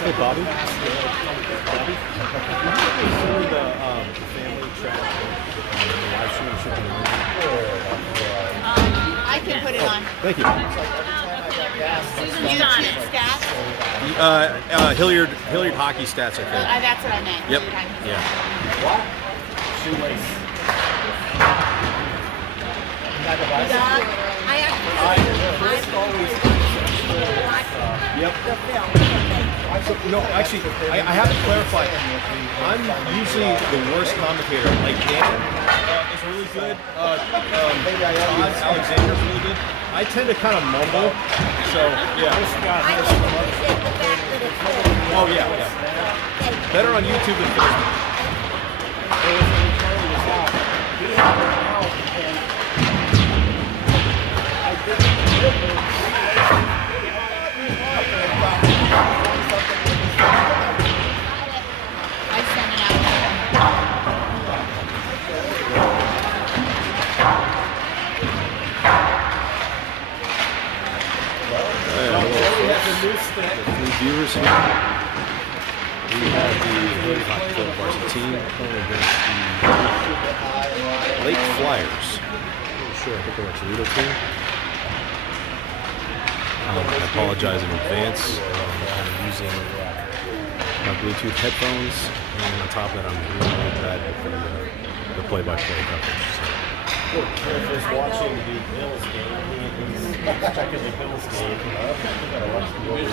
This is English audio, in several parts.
Hey, Bobby. Bobby? The family track live stream should be on. I can put it on. Thank you. YouTube stats? Hilliard hockey stats, I think. That's what I meant. Yep. Yeah. What? Shoelace. I Yep. No, actually, I have to clarify. I'm usually the worst commentator. Like Dan is really good. Alexander's really good. I tend to kind of mumble. So yeah. Oh yeah. Better on YouTube than Facebook. Viewers here. We have the Hilliard Hockey Club Varsity team playing against the Lake Flyers. I'm sure, I think they're a Toledo team. I apologize in advance. I'm using my Bluetooth headphones, and on top of that, I'm really bad with the play-by-play coverage. So. If he's watching the Bills game, he's checking the Bills game. You gotta watch the Bills.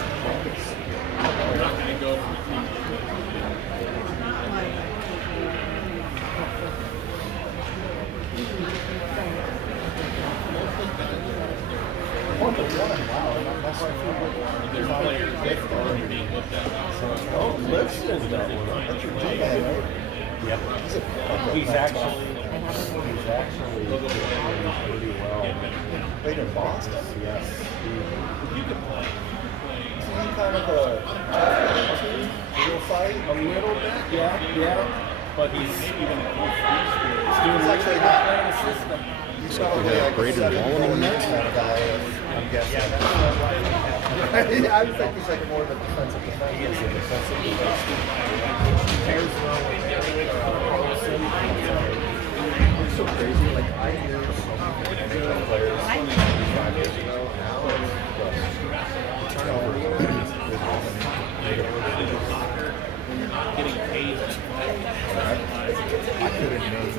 We're not going to go to the there's players that are already being looked at. Oh, Clifton's got one. That's your G guy, right? Yep. He's actually doing pretty well. Played in Boston? Yes. You can play. Isn't he kind of a real fight? A little bit? Yeah. But he's doing actually not playing a system. So we have Braden Wallen in there. I'm guessing. I would think he's like more of a defensive defender. He is a defensive defender. It's so crazy. Like, I hear so many NHL players 5 years ago now. Turnover getting paid. I couldn't name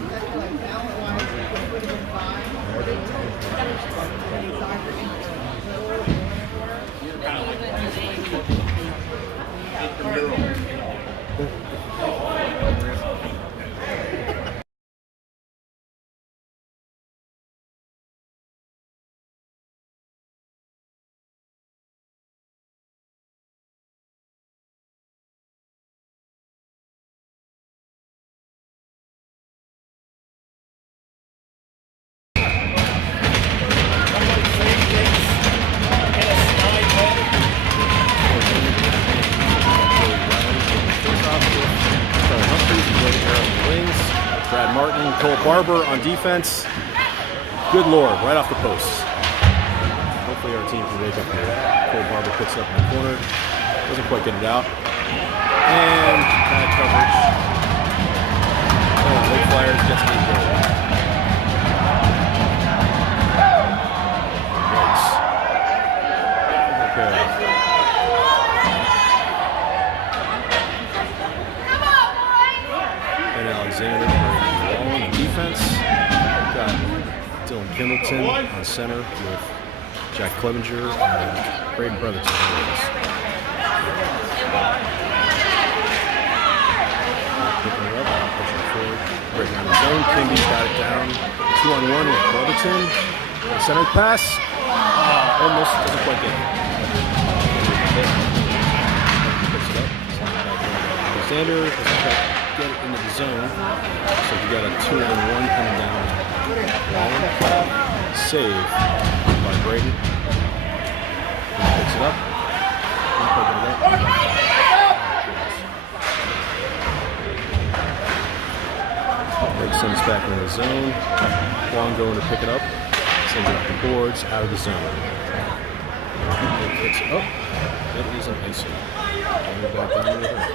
more than Cole Barber on defense. Good Lord, right off the posts. Hopefully our team can wake up here. Cole Barber picks it up in the corner. Doesn't quite get it out. And bad coverage. Oh, Lake Flyers gets the goal. Nice. Okay. And Alexander on defense. Got Dylan Pendleton on center with Jack Clevenger and Braden Brotherton. Picking it up, pushing forward, breaking on his own. Kimby's got it down. 2-on-1 with Brotherton. Center pass. Almost doesn't quite get it. Picks it up. Alexander doesn't quite get it into the zone. So you got a 2-on-1 coming down. Save by Braden. He picks it up. Brake sends back into the zone. Kwong going to pick it up. Sends it up the boards, out of the zone. It picks it up. It is an ISO. Back down to the other.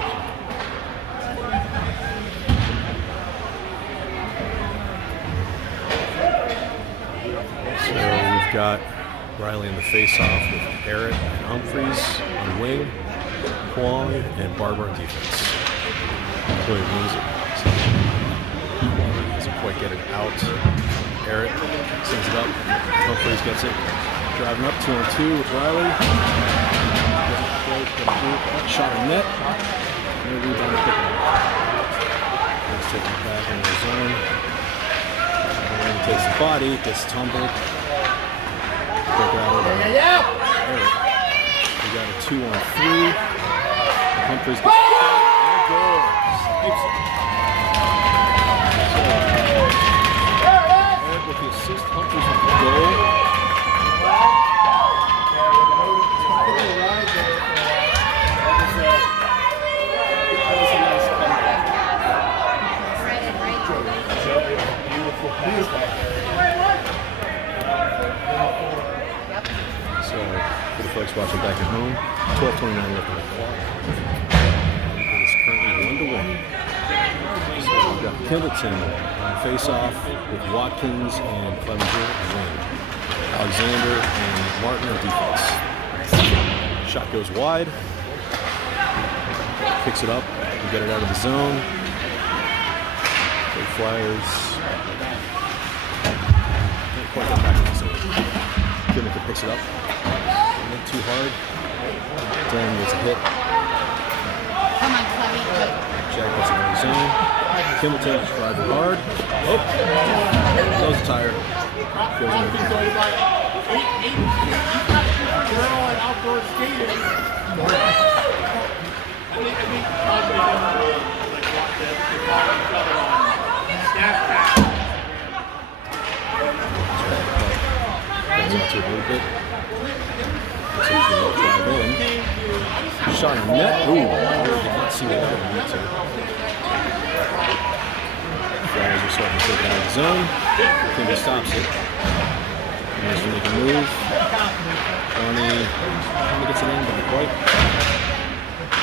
So we've got Riley in the face-off with Barrett and Humphreys on wing, Kwong and Barber on defense. Chloe wins it. Doesn't quite get it out. Barrett sends it up. Humphreys gets it. Driving up 2-on-2 with Riley. Doesn't quite get it. Shot on net. No rebound pick it up. Let's take it back in the zone. And takes the body, gets tumbled. Break out over Barrett. We got a 2-on-3. Humphreys gets it. And goal. Snipes it. Barrett with the assist. Humphreys with the goal. So, for the folks watching back at home, 12:29 left on the clock. It is currently 1-1. So we've got Pendleton on face-off with Watkins and Clevenger on wing. Alexander and Martin on defense. Shot goes wide. Picks it up. We get it out of the zone. Big Flyers. Quite get back in the zone. Kimmick picks it up. Not too hard. Dan gets a hit. Come on, Chloe. Jack gets it in the zone. Kimmick driving hard. Oh! Blows the tire. Goes in the zone. Outdoor skating. Goes out to a little bit. So he's going to drive in. Shot on net. Ooh, did not see what that would lead to. Flyers are starting to take it out of the zone. Kimby stops it. Nice to make a move. Barney gets it in, but not quite.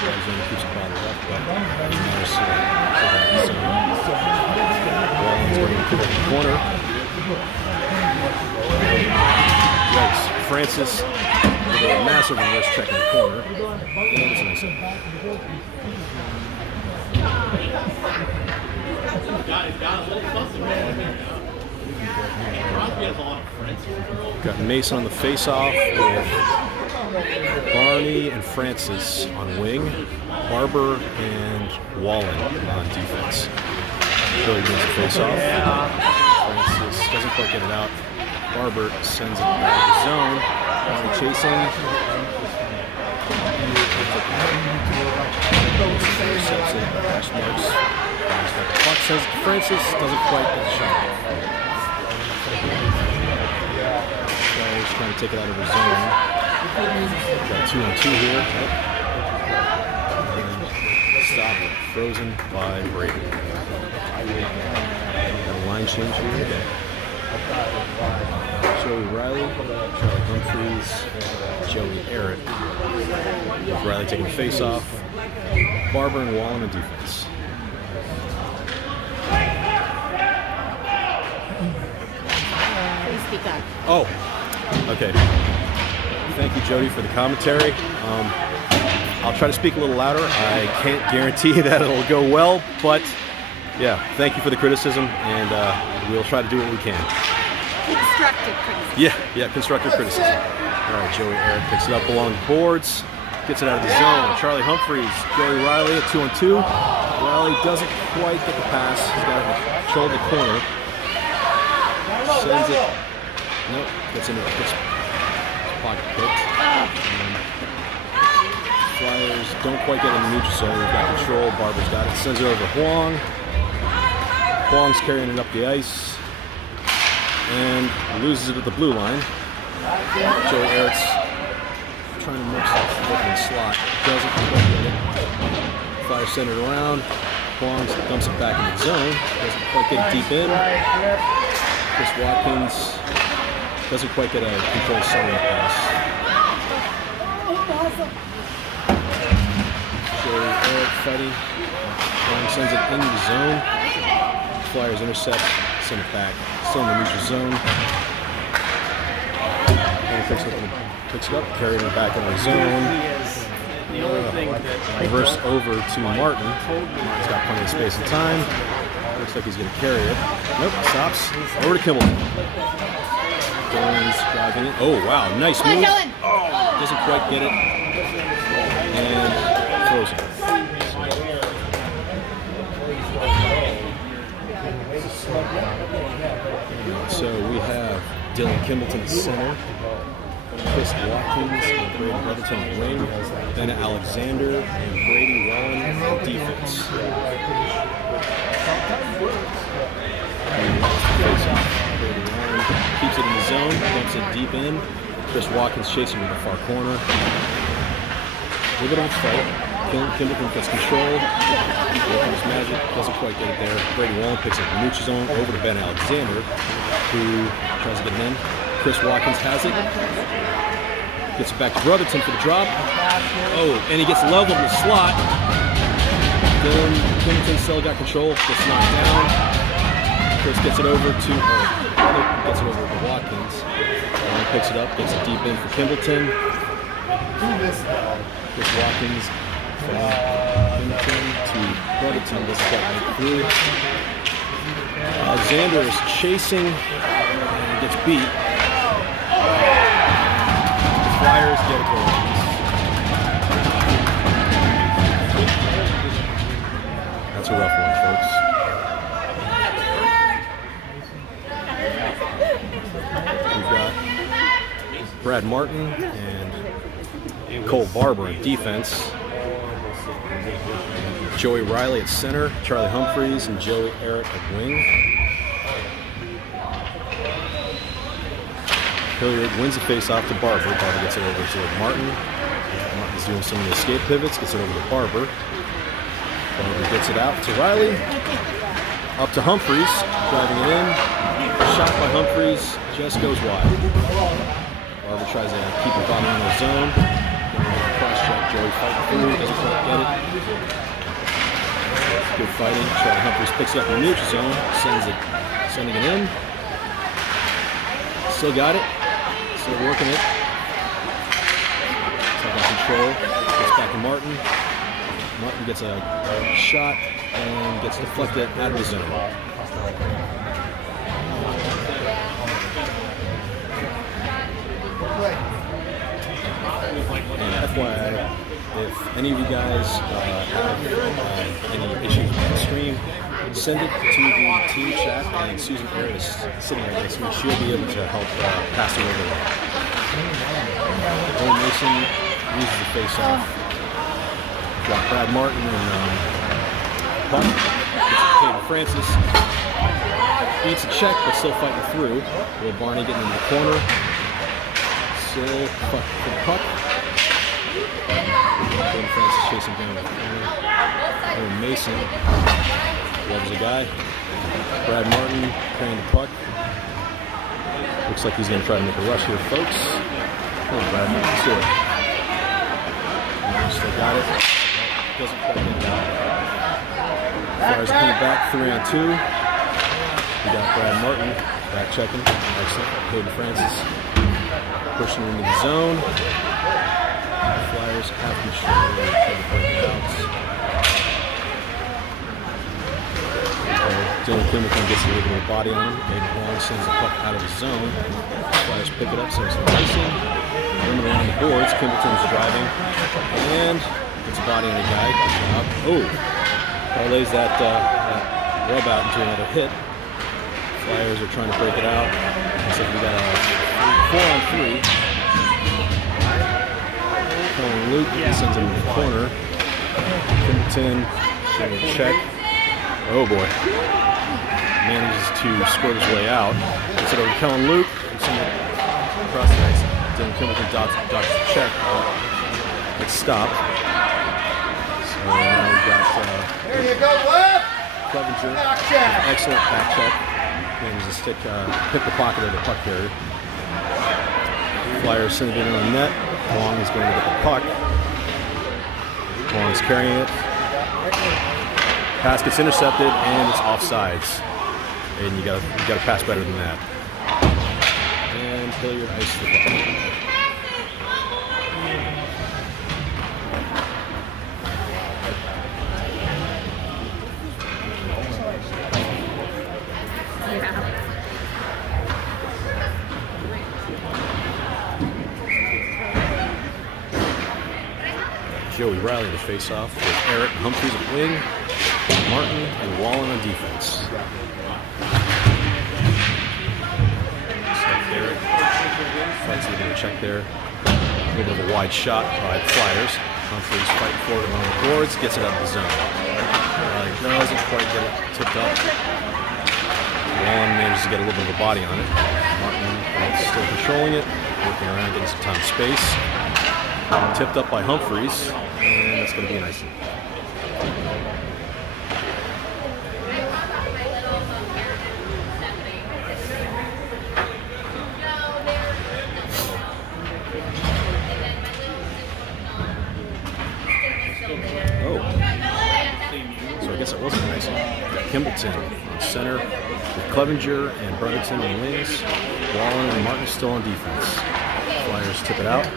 Arizona keeps it bottled up, but nice to take it out of the zone. Wallen's going to pick up the corner. Yikes. Francis with a massive reverse check in the corner. And it's nice. Got Mason on the face-off with Barney and Francis on wing, Barber and Wallen on defense. Billy wins the face-off. Francis doesn't quite get it out. Barber sends it out of the zone. Barney chasing. Intercepts it. Hash marks. The clock says Francis doesn't quite get the shot. He's trying to take it out of his zone. Got 2-on-2 here. Stop it. Frozen by Brady. Got a line change here. Joey Riley, Charlie Humphreys, Joey Barrett. With Riley taking the face off. Barber and Wallen on defense. Please speak up. Oh, okay. Thank you, Jody, for the commentary. I'll try to speak a little louder. I can't guarantee that it'll go well, but yeah, thank you for the criticism, and we'll try to do what we can. Constructive criticism. Yeah, constructive criticism. All right, Joey Eric picks it up along the boards, gets it out of the zone. Charlie Humphreys, Joey Riley at 2-on-2. Riley doesn't quite get the pass. He's got to control the corner. Sends it. Nope, gets into the pocket picked. Flyers don't quite get in the neutral zone. We've got control. Barber's got it. Sends it over to Huang. Huang's carrying it up the ice and loses it at the blue line. Joey Eric's trying to mix the opening slot. Doesn't quite get it. Flyers send it around. Huang dumps it back in the zone. Doesn't quite get it deep in. Chris Watkins doesn't quite get a controlled center pass. Joey Eric fighting. Huang sends it into the zone. Flyers intercept, send it back. Still in the neutral zone. And picks it up, carrying it back in the zone. Reverse over to Martin. Martin's got plenty of space and time. Looks like he's going to carry it. Nope, stops. Over to Kimbleton. Dylan's driving it. Oh, wow, nice move. Oh, doesn't quite get it. And throws it. So we have Dylan Kimbleton at center, Chris Watkins and Brady Brotherton on the wing, then Alexander and Brady Wallen on defense. Brady Wallen keeps it in the zone, dumps it deep in. Chris Watkins chasing to the far corner. A little bit of a fight. Kimbleton gets control. His magic doesn't quite get it there. Brady Wallen picks up the neutral zone over to Ben Alexander, who tries to get it in. Chris Watkins has it. Gets it back to Brotherton for the drop. Oh, and he gets leveled in the slot. Dylan Kimbleton still got control. Gets knocked down. Chris gets it over to Watkins. And picks it up. Gets it deep in for Kimbleton. Chris Watkins. Kimbleton to Brotherton, doesn't quite make it through. Alexander is chasing and gets beat. The Flyers get a goal. That's a rough one, folks. We've got Brad Martin and Cole Barber in defense. Joey Riley at center, Charlie Humphreys and Joey Eric at wing. Hilliard wins the face-off to Barber. Barber gets it over to Martin. Martin's doing some of the escape pivots, gets it over to Barber. Barber gets it out to Riley. Up to Humphreys, driving it in. Shot by Humphreys, just goes wide. Barber tries to keep the ball in the zone. Cross-check, Joey fighting through, doesn't quite get it. Good fighting. Charlie Humphreys picks it up in the neutral zone, sending it in. Still got it. Still working it. Still got control. Gets back to Martin. Martin gets a shot and gets deflected out of the zone. And FYI, if any of you guys have any issues with the stream, send it to the team chat, and Susan Perry is sitting right next to me. She'll be able to help pass it over. Owen Mason uses the face-off. Got Brad Martin and puck. Gets it to Francis. Beats a check, but still fighting through. Will Barney getting in the corner. Still for the puck. Francis chasing down the corner. Owen Mason loves the guy. Brad Martin carrying the puck. Looks like he's going to try to make a rush here, folks. Come on, Brad Martin, let's do it. Still got it. Doesn't quite get it out. Flyers coming back 3-on-2. We got Brad Martin back checking. Excellent. Hayden Francis pushing into the zone. Flyers have control. Trying to break it out. Dylan Kimbleton gets a little bit of body on him. Hayden Wong sends the puck out of the zone. Flyers pick it up, so some racing. Moving around the boards. Kimbleton's driving. And gets a body on the guy. Good job. Oh! Parlays that rub out into another hit. Flyers are trying to break it out. Looks like we got a 4-on-3. Colin Luke. He sends him to the corner. Kimbleton, check. Oh boy. Manages to squirt his way out. Gets it over to Kellen Luke. Across the ice. Dylan Kimbleton dodges the check. Let's stop. So now we've got There you go, left. Clevenger. Back check. Excellent back check. Manages to stick, hit the pocket of the puck carrier. Flyers send it in on net. Wong is going to get the puck. Wong's carrying it. Pass gets intercepted and it's offsides. And you gotta pass better than that. And Hilliard ices the puck. Joey Riley to face off with Eric Humphries at wing, Martin and Wallen on defense. Eric fights to get a check there. A little bit of a wide shot by the Flyers. Humphries fighting forward along the boards, gets it out of the zone. Riley doesn't quite get it tipped up. Wallen manages to get a little bit of a body on it. Martin still controlling it, working around, getting some time and space. Tipped up by Humphries, and that's going to be an icing. Oh. So I guess it wasn't an icing. Kimbleton on center with Clevenger and Brotherton on wings. Wallen and Martin still on defense. Flyers tip it out.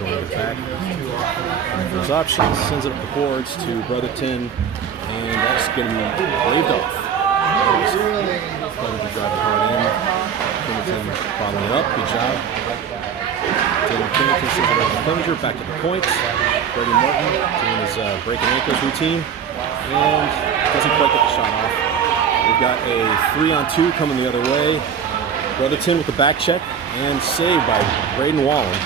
Going to attack. There's options, sends it up the boards to Brotherton, and that's going to be waved off. Clevenger driving hard in. Kimbleton following it up. Good job. Kimbleton sends it over to Clevenger, back to the point. Brady Martin doing his breaking ankles routine, and doesn't quite get the shot off. We've got a 3-on-2 coming the other way. Brotherton with the back check, and saved by Braden Wallen.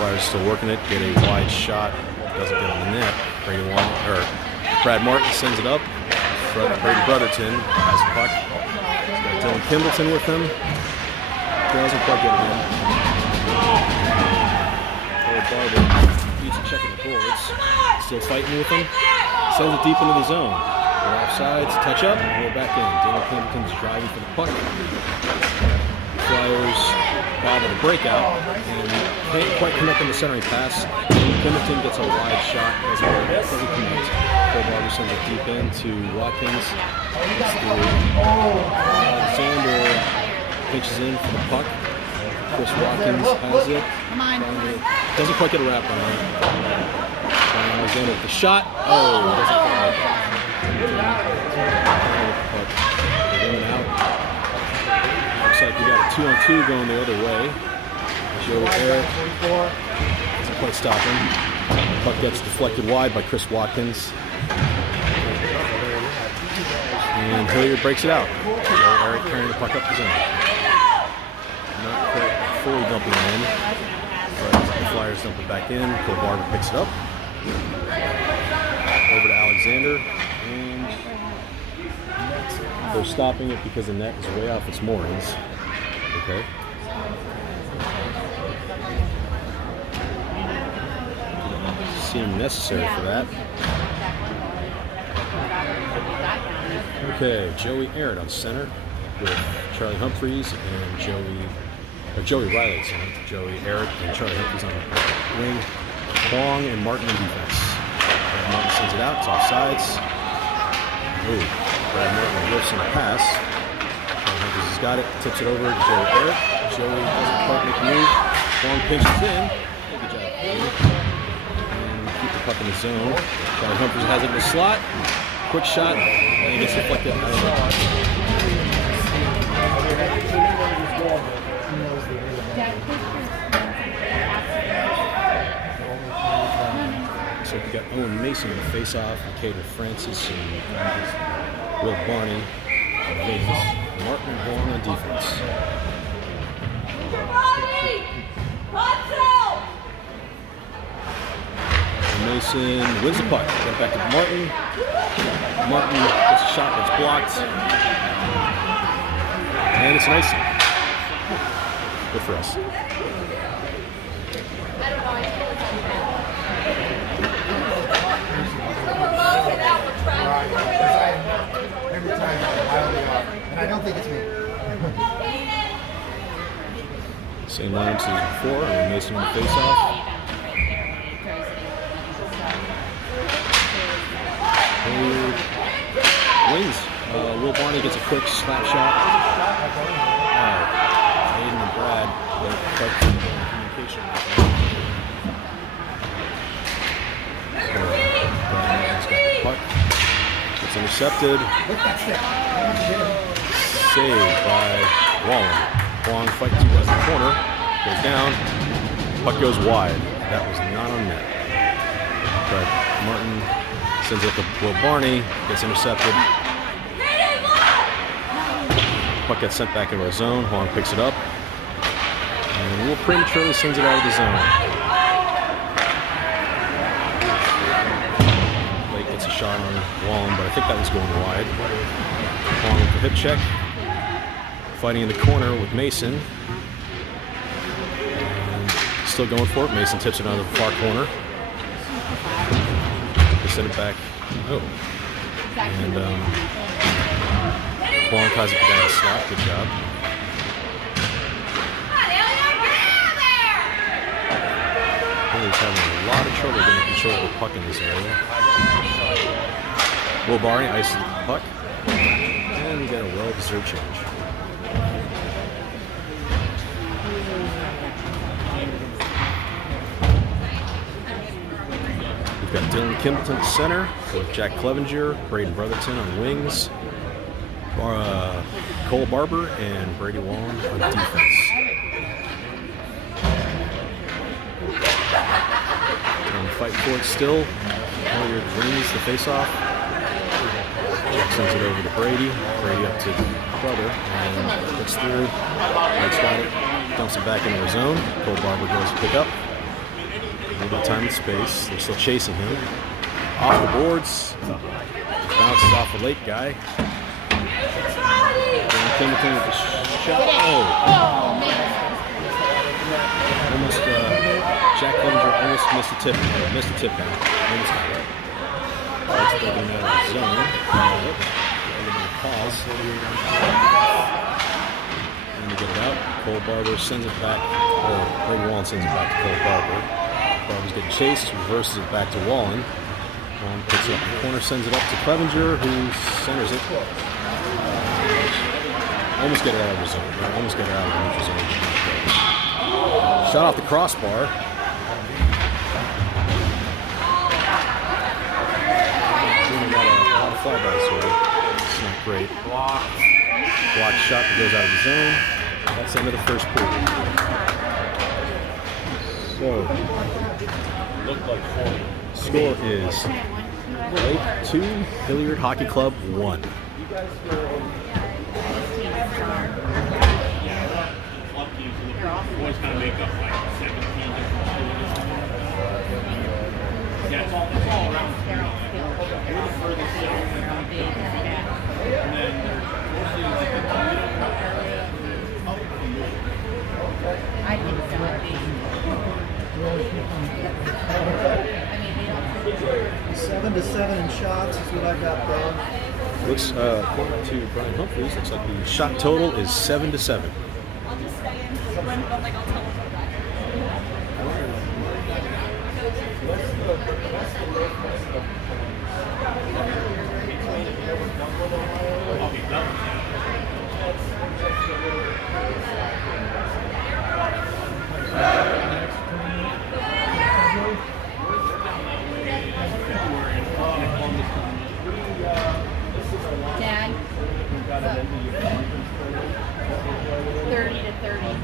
Flyers still working it, get a wide shot, doesn't get on the net. Brad Martin sends it up. Brady Brotherton has the puck. He's got Dylan Kimbleton with him. Doesn't quite get it in. Barber needs to check in the boards. Still fighting with him. Sends it deep into the zone. We're offsides, touch up, and we're back in. Dylan Kimbleton's driving for the puck. Flyers battle the breakout and can't quite connect on the centering pass. Kimbleton gets a wide shot, doesn't connect. Barber sends it deep into Watkins. Alexander pitches in for the puck. Chris Watkins has it. Doesn't quite get a wrap on it. Alexander with the shot. Oh, doesn't quite. They're out. Looks like we got a 2-on-2 going the other way. Joe Eric doesn't quite stop him. Puck gets deflected wide by Chris Watkins. And Hilliard breaks it out. Joe Eric carrying the puck up the zone. Not quite fully dumping it in, but the Flyers dump it back in. Cole Barber picks it up. Over to Alexander. And they're stopping it because the net is way off its moorings. Okay. Seemed necessary for that. Okay, Joey Aaron on center with Charlie Humphries and Joey Riley on center. Joey Aaron and Charlie Humphries on the wing. Wong and Martin in defense. Brad Martin sends it out. It's offsides. Ooh, Brad Martin whiffs on the pass. Humphries has got it. Tips it over to Joey Aaron. Joey doesn't quite make a move. Wong pinches in. Good job. Keep the puck in the zone. Charlie Humphries has it in the slot. Quick shot, and it gets deflected. So we've got Owen Mason in the face-off, Caden Francis and Will Barney on Vegas. Martin and Horn on defense. Mason wins the puck. Get it back to Martin. Martin gets a shot that's blocked. And it's an icing. Good for us. Every time I highly off, and I don't think it's me. Same line as before, and Mason in the face-off. Wins. Will Barney gets a quick slap shot. Aiden and Brad start communication. Brad's got the puck. It's intercepted. Saved by Wallen. Long fight to the corner. Goes down. Puck goes wide. That was not on net. But Martin sends it to Will Barney. Gets intercepted. Puck gets sent back into our zone. Huang picks it up. And Will prematurely sends it out of the zone. Blake gets a shot on Wallen, but I think that was going wide. Huang with the hip check. Fighting in the corner with Mason. And still going for it. Mason tips it out of the far corner. They send it back. Oh. And Huang ties it down the slot. Good job. He's having a lot of trouble getting control of the puck in this area. Will Barney ices the puck. And we get a well-deserved change. We've got Dylan Kimbleton at center with Jack Clevenger, Braden Brotherton on wings, Cole Barber, and Brady Wallen on defense. Fight for it still. Hilliard wins the face-off. Jack sends it over to Brady. Brady up to Brother and gets through. Mike's got it. Dumps it back into the zone. Cole Barber goes to pick up. A little bit of time and space. They're still chasing him. Off the boards. Bounces off the late guy. Kimbleton with the shot. Oh, almost. Jack Clevenger almost missed a tip down. Almost got it. That's building out of the zone. Pause. And to get it out, Cole Barber sends it back. Or Brady Wallen sends it back to Cole Barber. Barber's getting chased, reverses it back to Wallen. Wallen picks it up in the corner, sends it up to Clevenger, who centers it. Almost get it out of the zone. Almost get it out of the neutral zone. Shot off the crossbar. A lot of flybys here. It's not great. Blocked shot that goes out of the zone. That's the end of the first period. So, score is Lake 2, Hilliard Hockey Club 1. Always kind of make up like 17 Yeah, it's all around the field. We're the furthest city. And then mostly I think so. 7-7 in shots is what I got down. Looks, according to Brian Humphreys, looks like the shot total is 7-7. I'll just stay in. But like I'll tell them that. Dad, 30-30.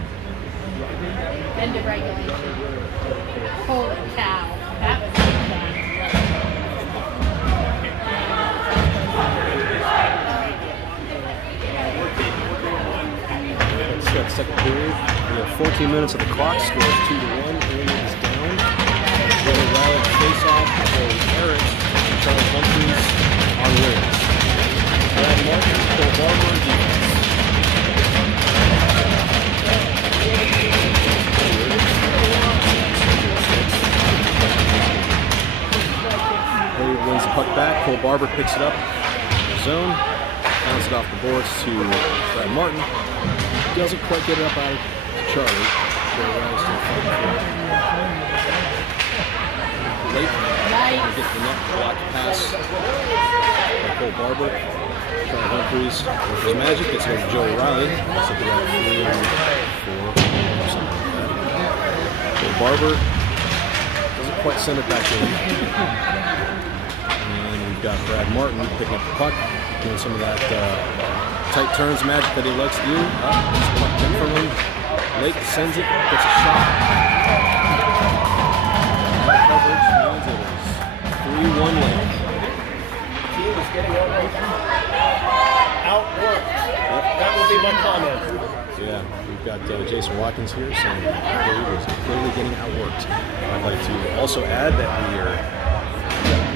End of regulation. Holy cow. That was good. Start second period. We have 14 minutes of the clock. Score is 2-1. Hilliard is down. Face off. Cole Barber on defense. Hilliard wins the puck back. Cole Barber picks it up. Zone. Bounce it off the boards to Brad Martin. Doesn't quite get it up out of Charlie. Late. Get the net block pass by Cole Barber. Charlie Humphreys with his magic. Gets it over to Joey Riley. So we got 3 and 4 or something like that. Cole Barber doesn't quite send it back in. And we've got Brad Martin picking up the puck, doing some of that tight turns magic that he likes to do. This puck came from him. Lake sends it, gets a shot. Coverage means it is 3-1 Lake. Team is getting outworked. That would be my comment. Yeah, we've got Jason Watkins here saying Dave is clearly getting outworked. I'd like to also add that we are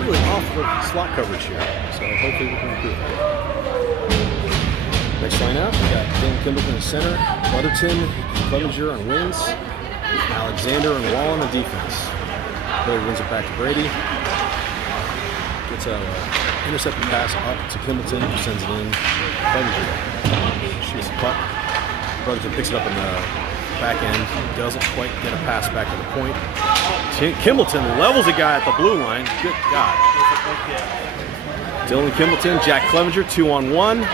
really off the slot coverage here, so hopefully we can improve it. Next line out, we got Dan Kimball in the center, Butterton, Clevenger on wings, Alexander and Wall on the defense. Billy wins it back to Brady. Gets an intercepted pass up to Kimbleton, who sends it in. Clevenger shoots the puck. Butterton picks it up in the back end. Doesn't quite get a pass back to the point. Kimbleton levels a guy at the blue line. Good God. Dylan Kimbleton, Jack Clevenger, 2-on-1.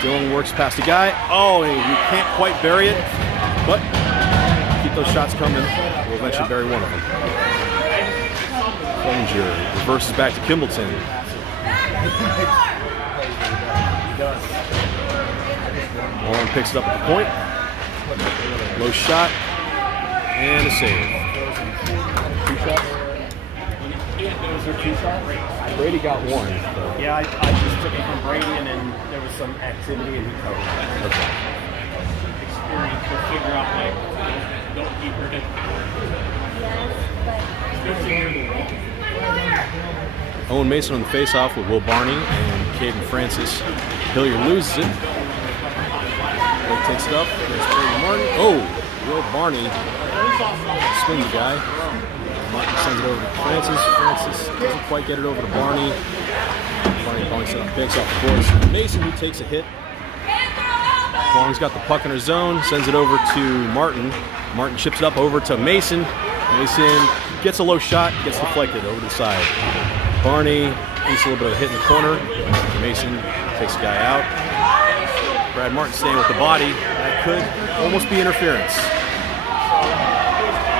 Dylan works past a guy. Oh, and you can't quite bury it, but keep those shots coming. We'll eventually bury one of them. Clevenger reverses back to Kimbleton. Warren picks it up at the point. Low shot and a save. 2 shots. Was there 2 shots? Brady got 1. So. Yeah, I just took it from Brady, and then there was some activity, and he covered it. Okay. Experience to figure out, like, don't keep her in. Owen Mason on the face-off with Will Barney and Caden Francis. Hilliard loses it. Blake takes it up. There's Brady Martin. Oh, Will Barney spins the guy. Martin sends it over to Francis. Francis doesn't quite get it over to Barney. Barney bunks it up, picks off the boards. Mason, who takes a hit. Long's got the puck in her zone, sends it over to Martin. Martin chips it up over to Mason. Mason gets a low shot, gets deflected over to the side. Barney gets a little bit of a hit in the corner. Mason takes the guy out. Brad Martin staying with the body. That could almost be interference.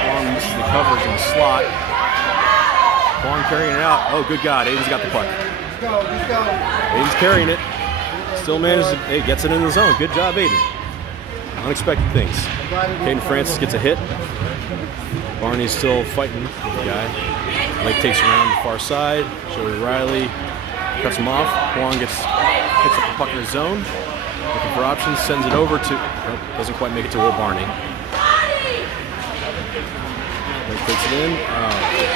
Long misses the coverage in the slot. Long carrying it out. Oh, good God. Aiden's got the puck. Let's go. Aiden's carrying it. Still manages to, hey, gets it in the zone. Good job, Aiden. Unexpected things. Caden Francis gets a hit. Barney's still fighting with the guy. Lake takes around the far side. Joey Riley cuts him off. Huang picks up the puck in his zone. Looking for options, sends it over to, doesn't quite make it to Will Barney. Lake takes it in. Okay.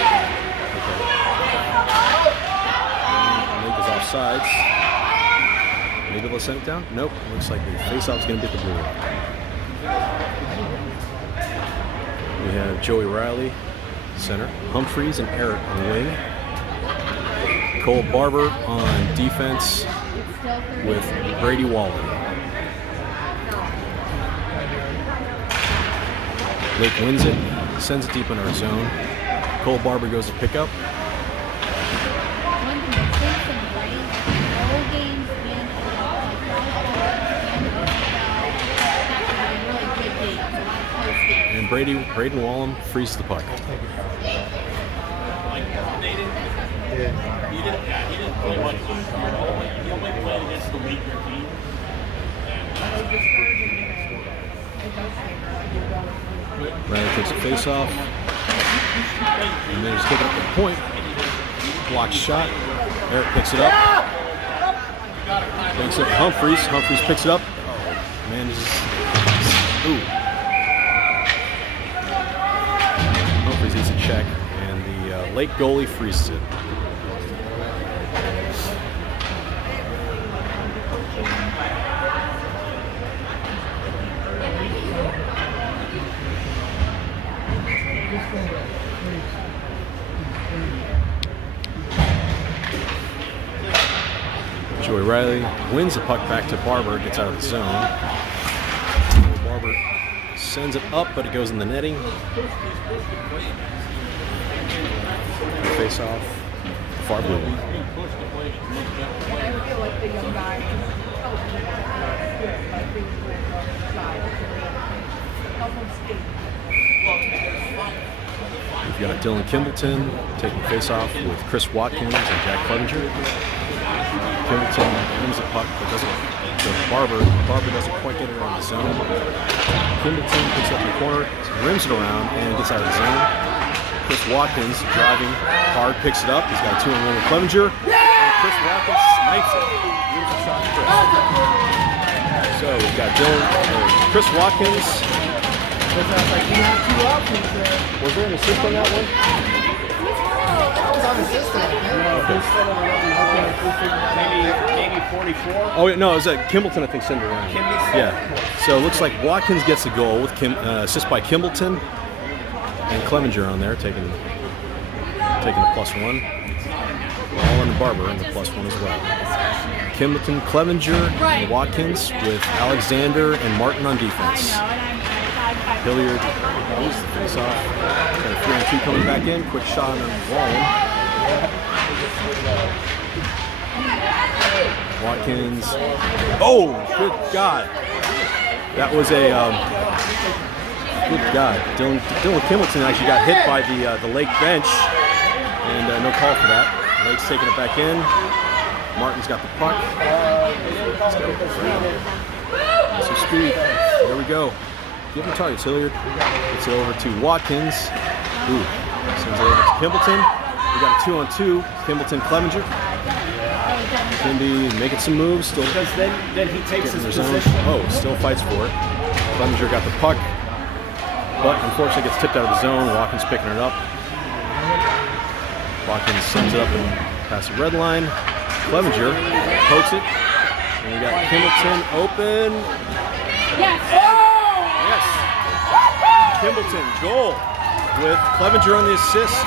Lake is off sides. Maybe they'll send it down? Nope. Looks like the face-off's going to get the blue line. We have Joey Riley, center. Humphreys and Eric on the wing. Cole Barber on defense with Brady Wallen. Lake wins it, sends it deep in our zone. Cole Barber goes to pick up. And Braden Wallem frees the puck. He didn't play much. He only played against the weaker team. Riley takes a face off. And then he's picking up the point. Blocked shot. Eric picks it up. Takes it to Humphreys. Humphreys picks it up. Oh, man, ooh. Humphreys eats a check, and the Lake goalie freezes it. Joey Riley wins the puck back to Barber, gets out of the zone. Barber sends it up, but it goes in the netting. Face off, far blue. I feel like the young guy We've got Dylan Kimbleton taking face off with Chris Watkins and Jack Clevenger. Kimbleton wins the puck, but doesn't. So Barber doesn't quite get it around the zone. Kimbleton picks it up in the corner, rims it around, and gets out of the zone. Chris Watkins driving hard, picks it up. He's got a 2-on-1 with Clevenger. And Chris Watkins snipes it. Here's a shot to Chris. So we've got Chris Watkins. Like he had 2 options there. Was there an assist on that one? That was on the system. Maybe 44. Oh, no, it was Kimbleton, I think, sent it around. Yeah. So it looks like Watkins gets the goal with assist by Kimbleton. And Clevenger on there taking the +1. All in Barber and the +1 as well. Kimbleton, Clevenger, and Watkins with Alexander and Martin on defense. Hilliard moves the face off. Got a 3-on-2 coming back in. Quick shot on Wallen. Watkins. Oh, good God. That was a good God. Dylan Kimbleton actually got hit by the Lake bench, and no call for that. Lake's taking it back in. Martin's got the puck. Some speed. There we go. Give him targets, Hilliard. Gets it over to Watkins. Ooh. Sends it over to Kimbleton. We got a 2-on-2. Kimbleton, Clevenger. Kimby making some moves. Still Because then he takes his zone. position. Oh, still fights for it. Clevenger got the puck, but unfortunately gets tipped out of the zone. Watkins picking it up. Watkins sends it up and past the red line. Clevenger pokes it. And we got Kimbleton open. Yes. Yes. Kimbleton, goal with Clevenger on the assist.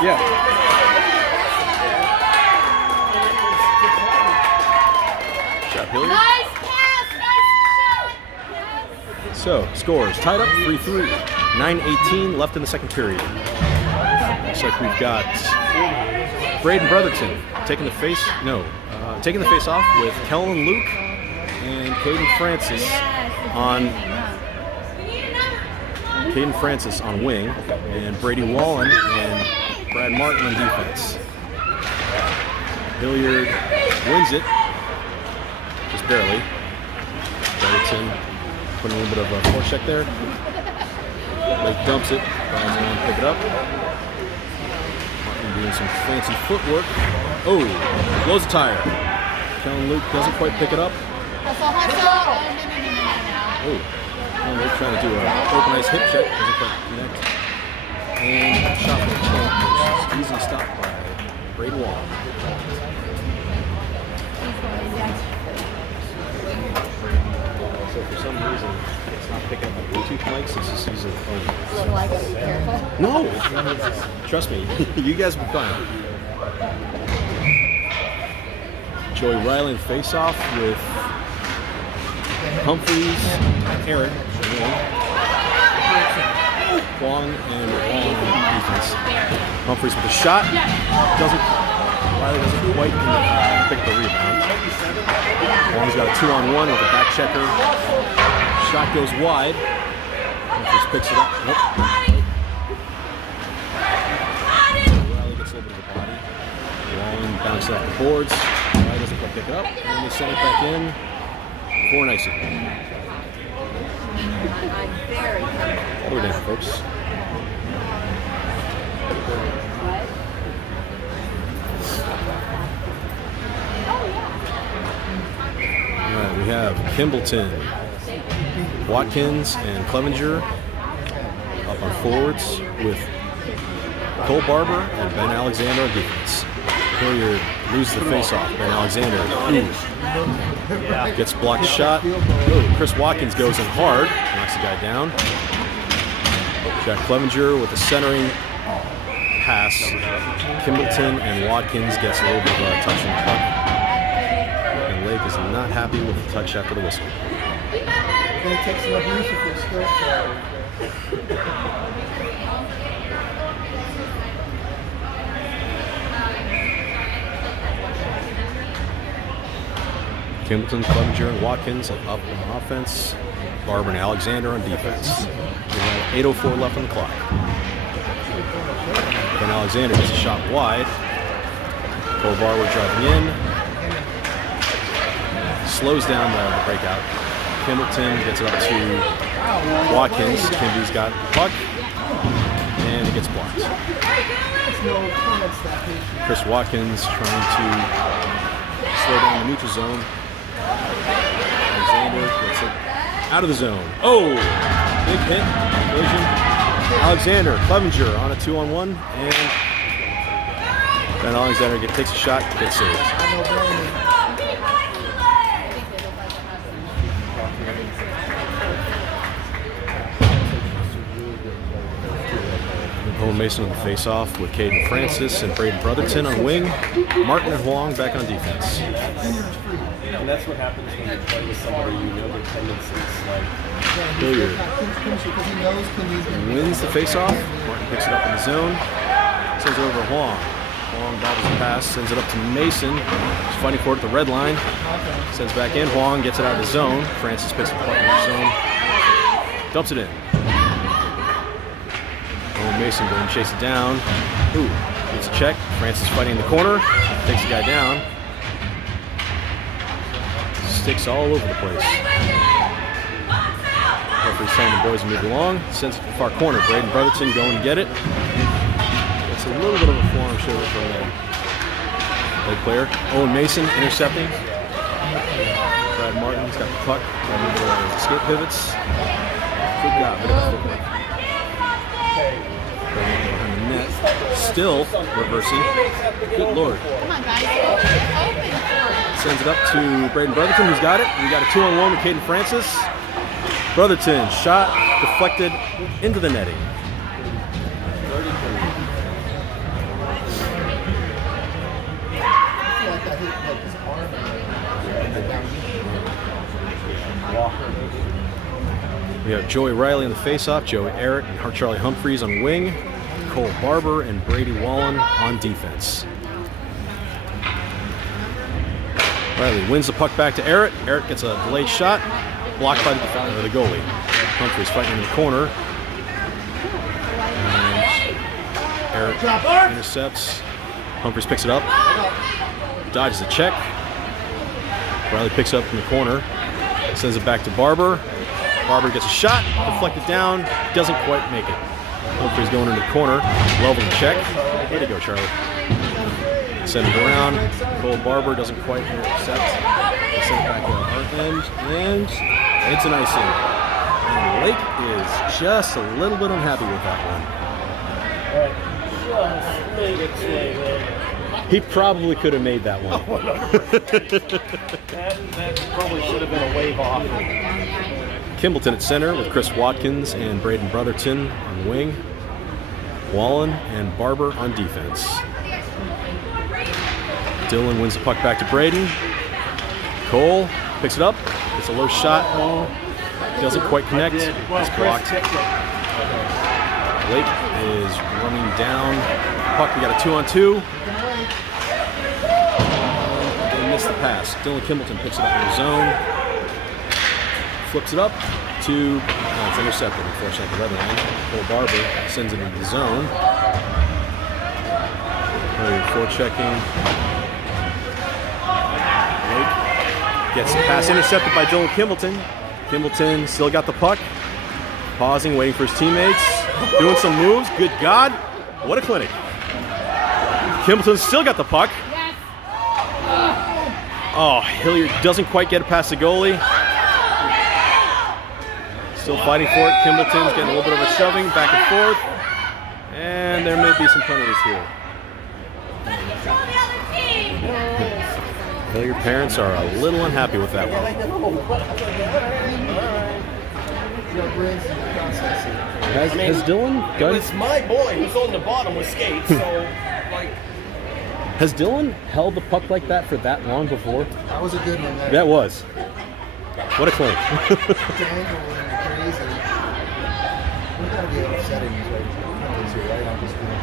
Yeah. Shot Hilliard. Nice pass. Nice shot. So, scores tied up 3-3. 9:18 left in the second period. Looks like we've got Braden Brotherton taking the face off with Kellen Luke and Caden Francis on wing, and Brady Wallen and Brad Martin on defense. Hilliard wins it, just barely. Brotherton putting a little bit of a forecheck there. Lake dumps it. Brian's going to pick it up. Martin doing some fancy footwork. Oh, blows a tire. Kellen Luke doesn't quite pick it up. Hustle. Oh, no. Oh, Kellen Luke trying to do an open ice hip check. Doesn't quite connect. And shot from the point was easily stopped by Brady Wall. So for some reason, it's not picking up my Bluetooth mics. It's just using the phone. So do I gotta be careful? No! Trust me, you guys will be fine. Joey Riley in face-off with Humphreys, Eric, Wong, and Wong on defense. Humphreys with a shot. Riley doesn't quite pick the rebound. Wong's got a 2-on-1 with a back checker. Shot goes wide. Humphreys picks it up. Nope. Riley gets a little bit of a body. Wong bounces off the boards. Riley doesn't quite pick it up. And they send it back in for an icing. I'm very comfortable. All the way down, folks. All right, we have Kimbleton, Watkins, and Clevenger up on forwards with Cole Barber and Ben Alexander on defense. Hilliard loses the face-off. Ben Alexander gets blocked shot. Ooh, Chris Watkins goes in hard, knocks the guy down. Jack Clevenger with a centering pass. Kimbleton and Watkins gets a little bit of a touch and puck. And Lake is not happy with the touch after the whistle. Going to take some abuse if you're still Kimbleton, Clevenger, and Watkins up on offense. Barber and Alexander on defense. We have 8:04 left on the clock. Ben Alexander gets a shot wide. Cole Barber driving in. Slows down the breakout. Kimbleton gets it up to Watkins. Kimby's got the puck. And it gets blocked. Chris Watkins trying to slow down the neutral zone. Alexander gets it out of the zone. Oh! Big hit. Collision. Alexander, Clevenger on a 2-on-1. And Ben Alexander takes a shot, gets saved. Owen Mason on the face-off with Caden Francis and Braden Brotherton on wing. Martin and Huang back on defense. And that's what happens when you play with somebody you know their tendencies. Like Hilliard wins the face-off. Martin picks it up in the zone. Sends it over to Huang. Huang bobbles the pass, sends it up to Mason. He's fighting for it at the red line. Sends back in. Huang gets it out of the zone. Francis picks the puck in the zone. Dumps it in. Owen Mason going to chase it down. Ooh, gets a check. Francis fighting in the corner. Takes the guy down. Sticks all over the place. Referee's telling the boys to move along. Sends it to the far corner. Braden Brotherton going to get it. It's a little bit of a forearm shoulder from the leg player. Owen Mason intercepting. Brad Martin's got the puck. Escape pivots. Good job. Bit of a footwork. Behind the net. Still reversing. Good lord. Come on, guys. Open. Sends it up to Braden Brotherton, who's got it. We got a 2-on-1 with Caden Francis. Brotherton, shot deflected into the netting. We have Joey Riley in the faceoff, Joey Arrett and Charlie Humphreys on wing, Cole Barber and Brady Wallen on defense. Riley wins the puck back to Arrett. Arrett gets a delayed shot, blocked by the goalie. Humphreys fighting in the corner. And Arrett intercepts. Humphreys picks it up. Dodges a check. Riley picks it up in the corner. Sends it back to Barber. Barber gets a shot, deflected down, doesn't quite make it. Humphreys going into the corner, level the check. Way to go, Charlie. Send it around. Cole Barber doesn't quite intercept. They send it back to our end, and it's an icing. And Lake is just a little bit unhappy with that one. He probably could have made that one. that probably should have been a wave off. Kimbleton at center with Chris Watkins and Braden Brotherton on wing. Wallen and Barber on defense. Dillon wins the puck back to Braden. Cole picks it up. It's a low shot. Doesn't quite connect. It's blocked. Lake is running down. Puck, we got a 2-on-2. They missed the pass. Dylan Kimbleton picks it up in the zone. Flips it up to, it's intercepted, unfortunately, at the red line. Cole Barber sends it into the zone. Forechecking. Lake gets the pass intercepted by Dylan Kimbleton. Kimbleton still got the puck. Pausing, waiting for his teammates. Doing some moves. Good God. What a clinic. Kimbleton still got the puck. Oh, Hilliard doesn't quite get it past the goalie. Still fighting for it. Kimbleton's getting a little bit of a shoving back and forth. And there may be some penalties here. Well, your parents are a little unhappy with that one. Has Dylan It done? was my boy who's on the bottom with skates, so like. Has Dylan held the puck like that for that long before? That was a good one there. That was. What a claim. Dangling crazy. We gotta be upsetting these right? I'm just going to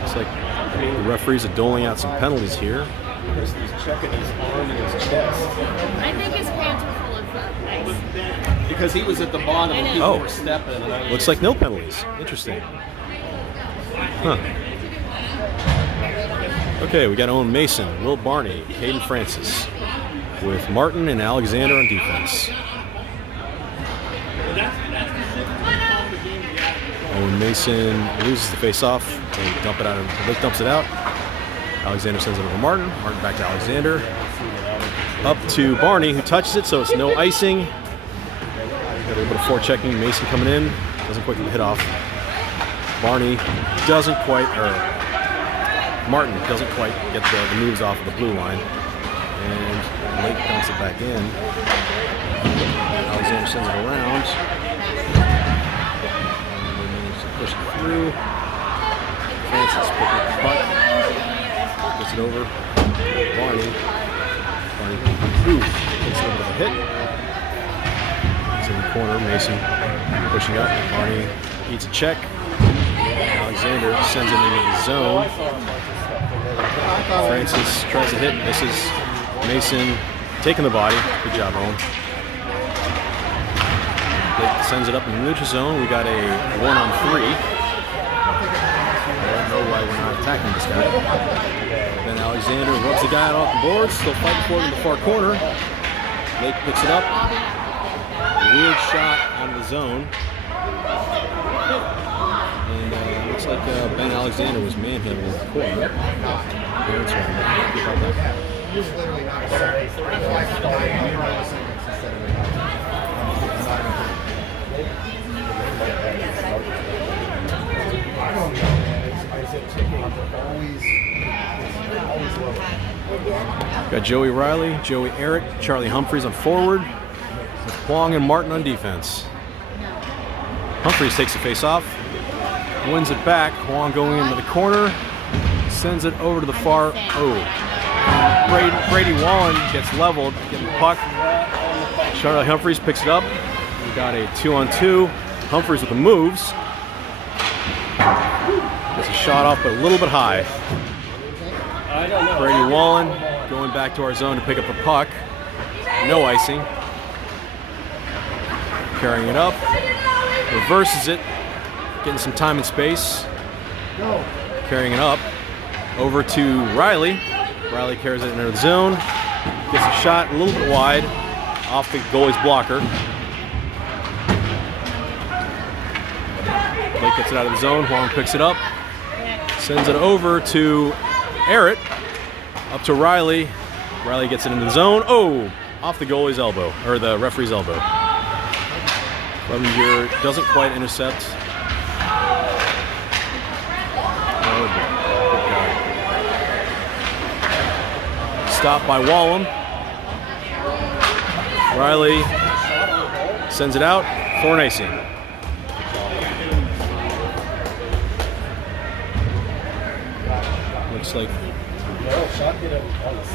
Looks like the referees are doling out some penalties here. He's checking his arm and his chest. I think his pants are full of ice. Because he was at the bottom and people Oh. were stepping. And I was Looks like no penalties. Interesting. Huh. Okay, we got Owen Mason, Will Barney, Caden Francis, with Martin and Alexander on defense. Owen Mason loses the face-off. They dump it out. Blake dumps it out. Alexander sends it over to Martin. Martin back to Alexander. Up to Barney, who touches it, so it's no icing. Got a little bit of forechecking. Mason coming in. Doesn't quite get the hit off. Barney doesn't quite, or Martin doesn't quite get the moves off of the blue line. And Blake dumps it back in. Alexander sends it around. Push it through. Francis picking up the puck. Gets it over. Barney. Barney takes it over to the hit. It's in the corner. Mason pushing up. Barney eats a check. Alexander sends it into the zone. Francis tries to hit. Misses. Mason taking the body. Good job, Owen. Sends it up in the neutral zone. We got a 1-on-3. I don't know why we're not attacking this guy. Then Alexander rubs the guy out off the board. Still fighting for it in the far corner. Lake picks it up. Weird shot out of the zone. And looks like Ben Alexander was manhandled in the corner. Parents are happy about that. Got Joey Riley, Joey Eric, Charlie Humphreys on forward, with Huang and Martin on defense. Humphreys takes the face off, wins it back. Huang going into the corner, sends it over to the far. Oh, Brady Wallen gets leveled, getting the puck. Charlie Humphreys picks it up. We got a 2-on-2. Humphreys with the moves. Gets a shot off, but a little bit high. Brady Wallen going back to our zone to pick up the puck. No icing. Carrying it up. Reverses it. Getting some time and space. Carrying it up. Over to Riley. Riley carries it into the zone. Gets a shot a little bit wide. Off the goalie's blocker. Blake gets it out of the zone. Huang picks it up. Sends it over to Errett. Up to Riley. Riley gets it in the zone. Oh! Off the goalie's elbow, or the referee's elbow. Clevenger doesn't quite intercept. Oh, good God. Stopped by Wallum. Riley sends it out for an icing. Looks like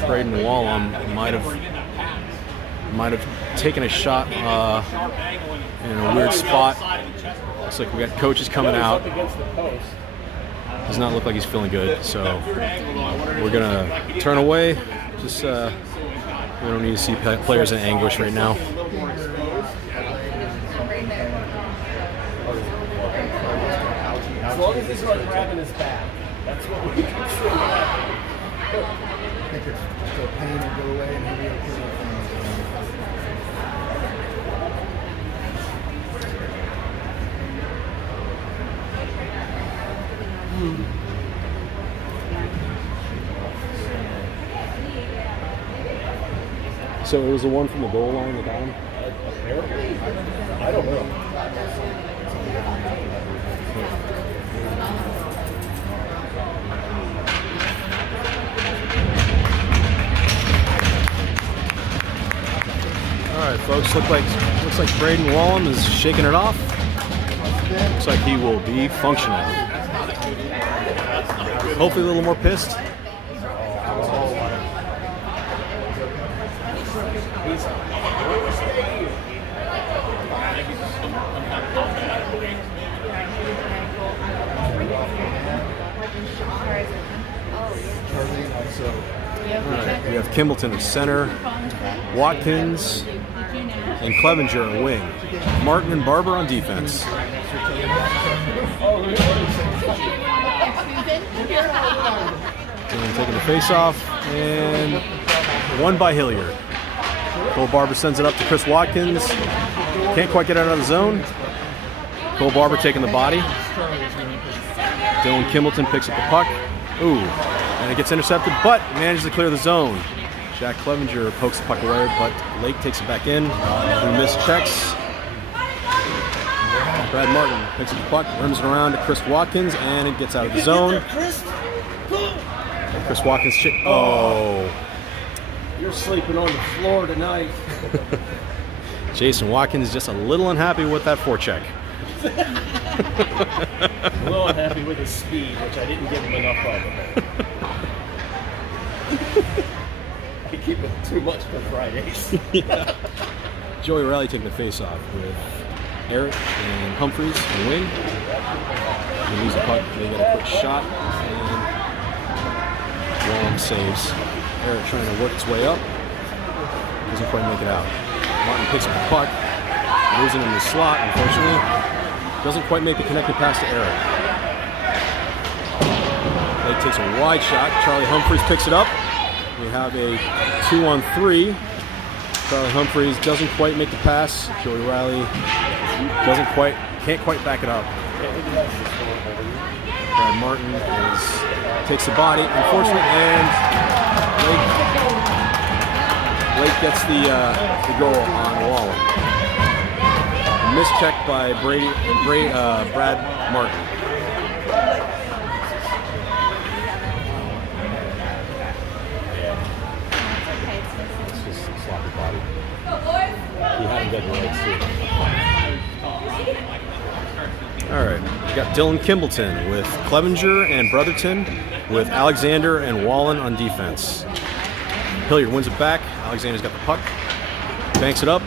Braden Wallum might have taken a shot in a weird spot. Looks like we got coaches coming out. Does not look like he's feeling good, so we're gonna turn away. Just we don't need to see players in anguish right now. As long as he's not grabbing his back, that's what we can see. I think it's just a pain to go away and maybe it'll clear up So it was the one from the goal line that got him? Apparently. I don't know. Looks like Braden Wallum is shaking it off. Looks like he will be functional. Hopefully a little more pissed. Alright, we have Kimbleton at center, Watkins and Clevenger at wing. Martin and Barber on defense. And taking the face off, and one by Hilliard. Cole Barber sends it up to Chris Watkins. Can't quite get out of the zone. Cole Barber taking the body. Dylan Kimbleton picks up the puck. Ooh, and it gets intercepted, but manages to clear the zone. Jack Clevenger pokes the puck away, but Lake takes it back in. He missed checks. Brad Martin picks up the puck, rims it around to Chris Watkins, and it gets out of the zone. Chris Watkins, oh. You're sleeping on the floor tonight. Jason Watkins is just a little unhappy with that forecheck. A little unhappy with his speed, which I didn't give him enough of. I keep it too much for Fridays. Yeah. Joey Riley taking the face off with Eric and Humphreys on wing. They lose the puck, they get a quick shot, and Wallum saves. Eric trying to work his way up. Doesn't quite make it out. Martin picks up the puck, losing in the slot, unfortunately. Doesn't quite make the connected pass to Eric. Lake takes a wide shot. Charlie Humphreys picks it up. We have a 2-on-3. Charlie Humphreys doesn't quite make the pass. Joey Riley can't quite back it up. Brad Martin takes the body, unfortunately, and Lake gets the goal on Wallum. A mischeck by Brad Martin. Sloppy body. He had him dead legs too. Alright, we got Dylan Kimbleton with Clevenger and Brotherton, with Alexander and Wallen on defense. Hilliard wins it back. Alexander's got the puck. Banks it up.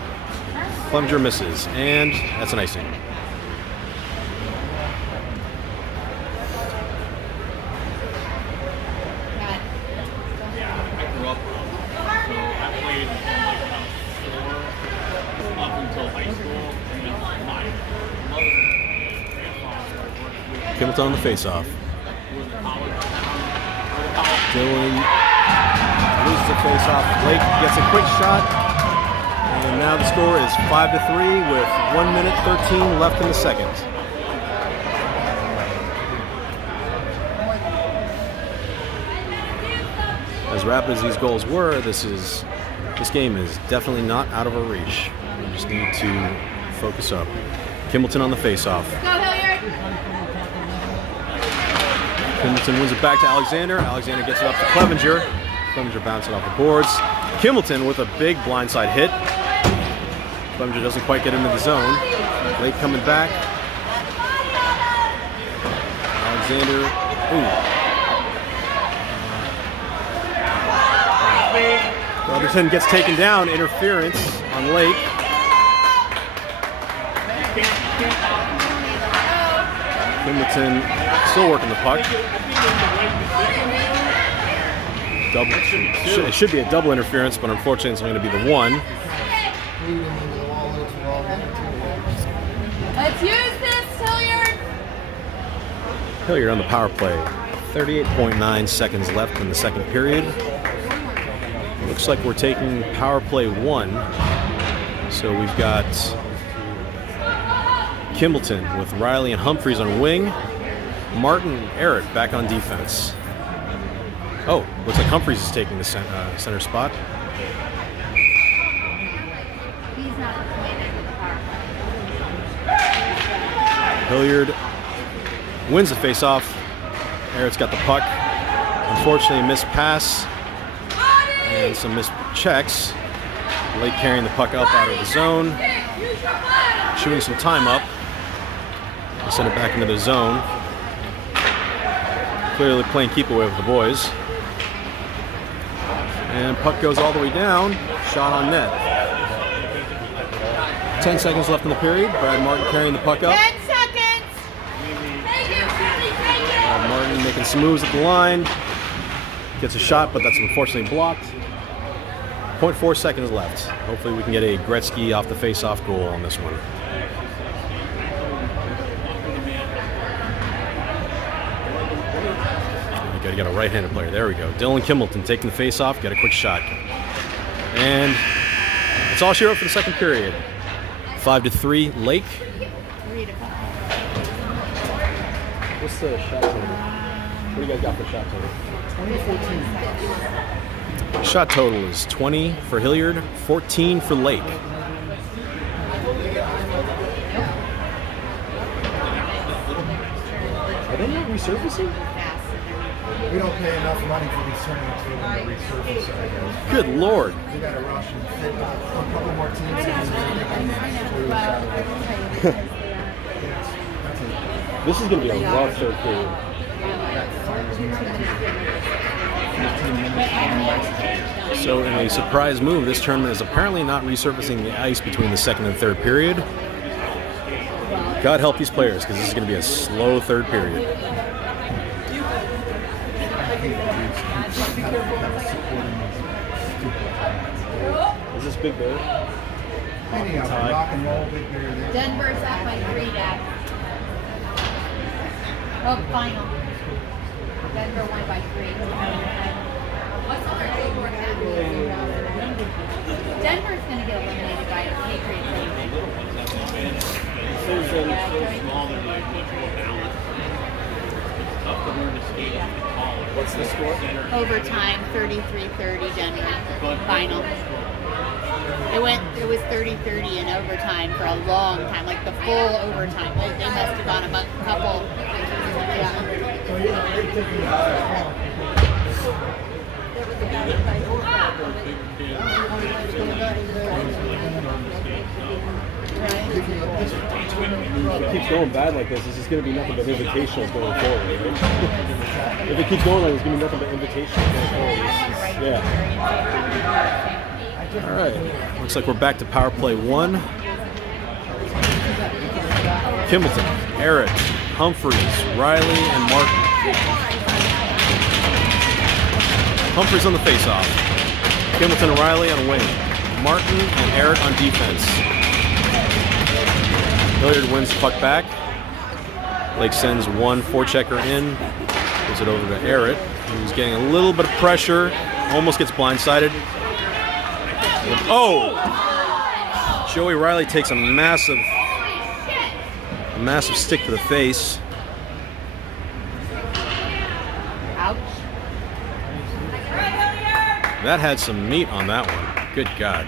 Clevenger misses, and that's an icing. Kimbleton on the face-off. Dylan loses the face-off. Lake gets a quick shot. And now the score is 5-3 with 1 minute 13 left in the second. As rapid as these goals were, this game is definitely not out of our reach. We just need to focus up. Kimbleton on the face-off. Go, Hilliard! Kimbleton wins it back to Alexander. Alexander gets it up to Clevenger. Clevenger bounces it off the boards. Kimbleton with a big blindside hit. Clevenger doesn't quite get into the zone. Lake coming back. Alexander. Ooh. Brotherton gets taken down. Interference on Lake. Kimbleton still working the puck. It should be a double interference, but unfortunately it's going to be the one. Let's use this, Hilliard! Hilliard on the power play. 38.9 seconds left in the second period. Looks like we're taking power play 1. So we've got Kimbleton with Riley and Humphreys on wing. Martin and Eric back on defense. Oh, looks like Humphreys is taking the center spot. He's not playing with the power play. Hilliard wins the faceoff. Eric's got the puck. Unfortunately, a missed pass and some missed checks. Lake carrying the puck up out of the zone, chewing some time up. They send it back into the zone. Clearly playing keep away with the boys. And puck goes all the way down. Shot on net. 10 seconds left in the period. Brad Martin carrying the puck up. 10 seconds! Brad Martin making some moves at the line. Gets a shot, but that's unfortunately blocked. 0.4 seconds left. Hopefully we can get a Gretzky off the face-off goal on this one. You gotta get a right-handed player. There we go. Dylan Kimbleton taking the face-off. Got a quick shot. And it's all she wrote for the second period. 5-3 Lake. 3-5. What's the shot total? What do you guys got for shot total? 2014. Shot total is 20 for Hilliard, 14 for Lake. Are they not resurfacing? We don't pay enough money for these tournaments for them to resurface, I guess. Good Lord. We got to rush and fit a couple more teams in this. This is going to be a rough third period. So in a surprise move, this tournament is apparently not resurfacing the ice between the second and third period. God help these players, because this is going to be a slow third period. Is this Big Bear? Any of them, rock and roll, Big Bear there. Denver's up by 3, Dad. Oh, final. Denver won by 3. Denver's going to get eliminated by the Patriots. What's the score? Overtime, 33-30 Denver. Final. It was 30-30 in overtime for a long time, like the full overtime. They must have gone a couple. Yeah. If it keeps going bad like this is going to be nothing but invitationals going forward, right? If it keeps going like this, it's going to be nothing but invitationals going forward. Yeah. All right. Looks like we're back to power play 1. Kimbleton, Eric, Humphreys, Riley, and Martin. Humphreys on the face-off. Kimbleton and Riley on wing. Martin and Eric on defense. Hilliard wins the puck back. Lake sends one forechecker in. Gives it over to Eric, who's getting a little bit of pressure. Almost gets blindsided. Oh! Joey Riley takes a massive stick to the face. Ouch. That had some meat on that one. Good God.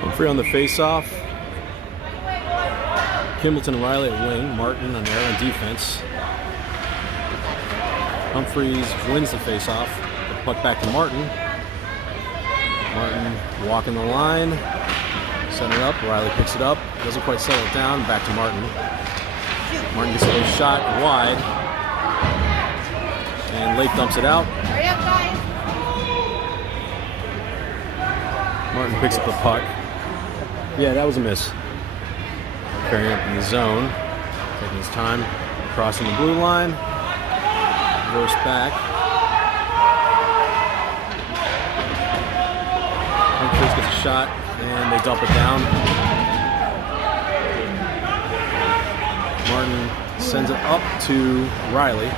Humphrey on the face-off. Kimbleton and Riley at wing. Martin and Aaron on defense. Humphreys wins the face-off. The puck back to Martin. Martin walking the line. Center up. Riley picks it up. Doesn't quite settle it down. Back to Martin. Martin gets a shot wide. And Lake dumps it out. Hurry up, guys. Martin picks up the puck. Yeah, that was a miss. Carrying up in the zone. Taking his time. Crossing the blue line. Reverse back. Humphreys gets a shot, and they dump it down. Martin sends it up to Riley.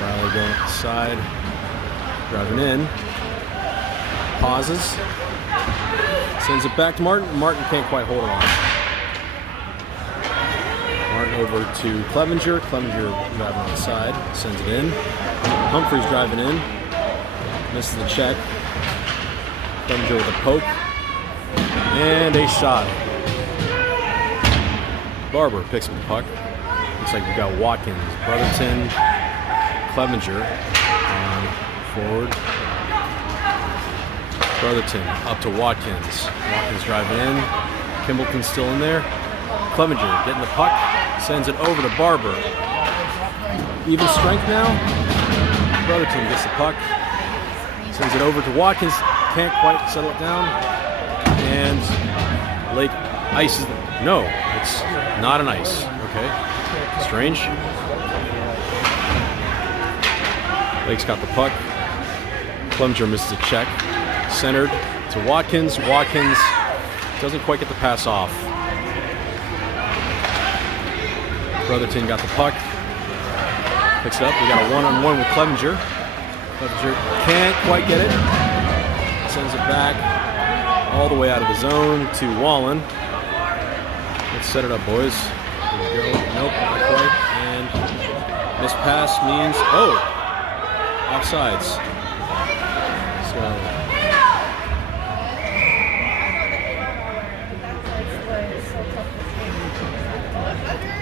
Riley going up the side, driving in. Pauses. Sends it back to Martin. Martin can't quite hold it on. Martin over to Clevenger. Clevenger driving on the side. Sends it in. Humphreys driving in. Misses the check. Clevenger with a poke. And a shot. Barber picks up the puck. Looks like we've got Watkins, Brotherton, Clevenger on forward. Brotherton up to Watkins. Watkins driving in. Kimbleton's still in there. Clevenger getting the puck. Sends it over to Barber. Even strength now. Brotherton gets the puck. Sends it over to Watkins. Can't quite settle it down. And Lake ices the... No, it's not an ice. Okay. Strange. Lake's got the puck. Clevenger misses a check. Centered to Watkins. Watkins doesn't quite get the pass off. Brotherton got the puck. Picks it up. We got a one-on-one with Clevenger. Clevenger can't quite get it. Sends it back all the way out of the zone to Wallen. Let's set it up, boys. Here we go. Nope, not quite. And this pass means, oh, offsides. So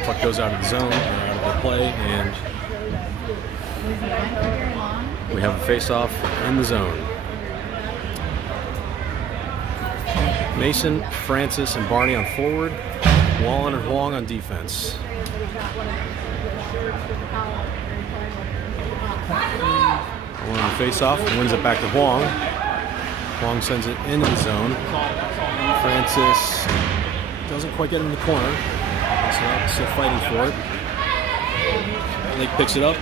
puck goes out of the zone, or out of the play, and we have a face-off in the zone. Mason, Francis, and Barney on forward. Wallen and Huang on defense. Huang on the face-off, wins it back to Huang. Huang sends it into the zone. Francis doesn't quite get in the corner. Still fighting for it. Lake picks it up.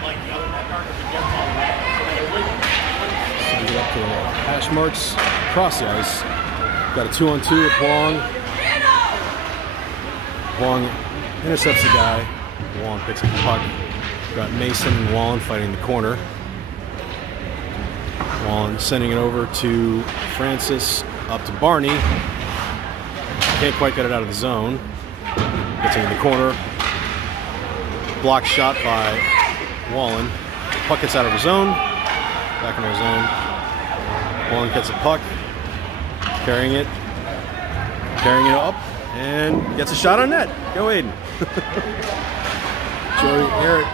Sends it up to the hash marks across the ice. Got a 2-on-2 with Huang. Huang intercepts the guy. Wallen picks up the puck. Got Mason and Wallen fighting the corner. Wallen sending it over to Francis, up to Barney. Can't quite get it out of the zone. Gets into the corner. Blocked shot by Wallen. Puck gets out of the zone. Back in our zone. Wallen gets a puck. Carrying it up, and gets a shot on net. Go Aiden. Joey Garrett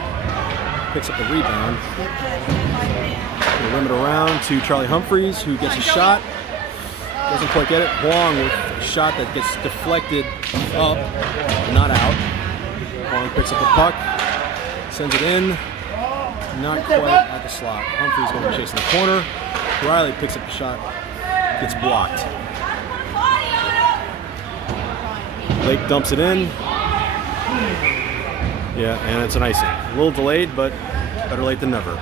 picks up the rebound. We'll rim it around to Charlie Humphreys, who gets a shot. Doesn't quite get it. Huang with a shot that gets deflected up, not out. Huang picks up the puck, sends it in. Not quite at the slot. Humphreys going to chase in the corner. Riley picks up the shot. Gets blocked. Lake dumps it in. Yeah, and it's an icing. A little delayed, but better late than never.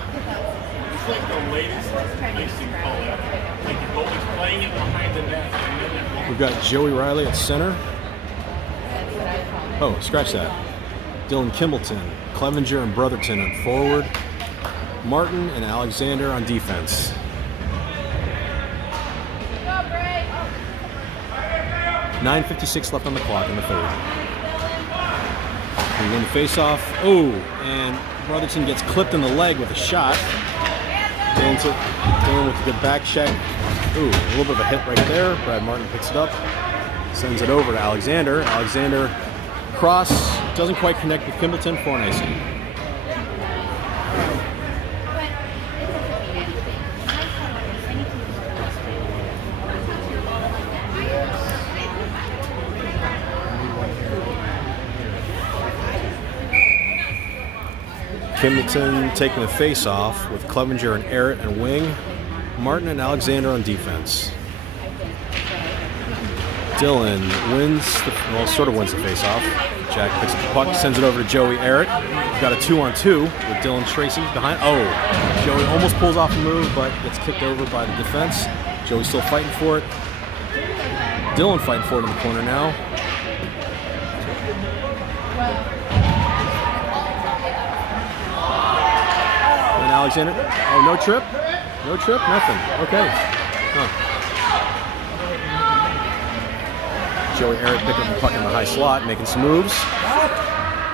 It's like the latest icing call ever. Like the goalie's playing it behind the net. We've got Joey Riley at center. Oh, scratch that. Dylan Kimbleton, Clevenger, and Brotherton on forward. Martin and Alexander on defense. 9:56 left on the clock in the third. We win the face-off. Oh, and Brotherton gets clipped in the leg with a shot. Dylan with a good back check. Ooh, a little bit of a hit right there. Brad Martin picks it up. Sends it over to Alexander. Alexander cross. Doesn't quite connect with Kimbleton for an icing. Kimbleton taking the face-off with Clevenger and Arrett and wing. Martin and Alexander on defense. Dylan sort of wins the face-off. Jack picks up the puck, sends it over to Joey Arrett. We've got a 2-on-2 with Dylan Tracy behind. Oh, Joey almost pulls off the move, but gets kicked over by the defense. Joey's still fighting for it. Dylan fighting for it in the corner now. Alexander. Oh, no trip? No trip? Nothing. Okay. Huh. Joey Arrett picking up the puck in the high slot, making some moves.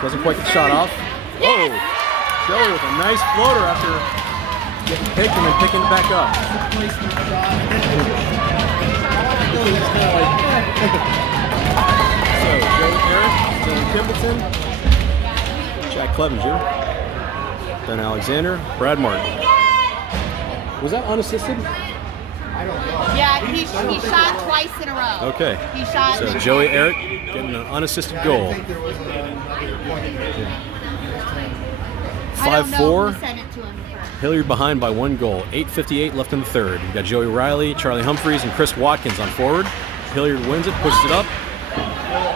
Doesn't quite get the shot off. Oh! Joey with a nice floater after getting picked and then picking it back up. So, Joe Eric, Dylan Kimbleton, Jack Clevenger, Ben Alexander, Brad Martin. Was that unassisted? Yeah, he shot twice in a row. Okay. He shot. So Joey Eric getting an unassisted goal. I think there was another point. I don't know 5-4. who sent it to him first. Hilliard behind by 1 goal. 8:58 left in the third. We've got Joey Riley, Charlie Humphreys, and Chris Watkins on forward. Hilliard wins it, pushes it up,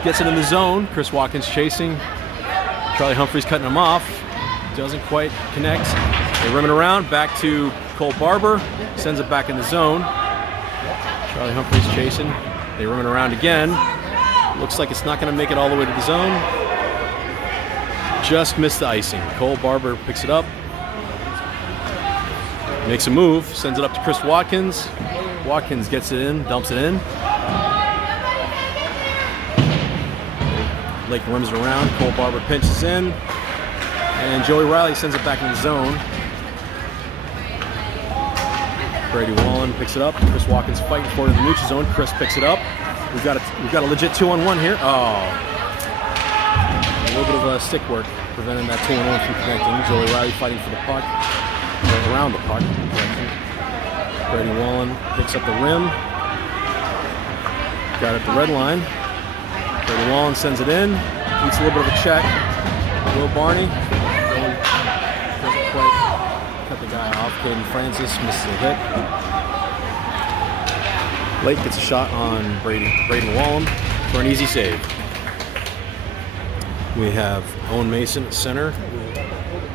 gets it in the zone. Chris Watkins chasing. Charlie Humphreys cutting him off. Doesn't quite connect. They rim it around, back to Cole Barber. Sends it back in the zone. Charlie Humphreys chasing. They rim it around again. Looks like it's not going to make it all the way to the zone. Just missed the icing. Cole Barber picks it up. Makes a move, sends it up to Chris Watkins. Watkins gets it in, dumps it in. Lake rims it around. Cole Barber pinches in. And Joey Riley sends it back in the zone. Brady Wallen picks it up. Chris Watkins fighting for it in the neutral zone. Chris picks it up. We've got a legit 2-on-1 here. Oh. A little bit of stick work preventing that 2-on-1 from connecting. Joey Riley fighting for the puck. Around the puck. Brady Wallen picks up the rim. Got it at the red line. Brady Wallen sends it in. Eats a little bit of a check. Will Barney doesn't quite cut the guy off. Caden Francis misses a hit. Lake gets a shot on Braden Wallen for an easy save. We have Owen Mason at center,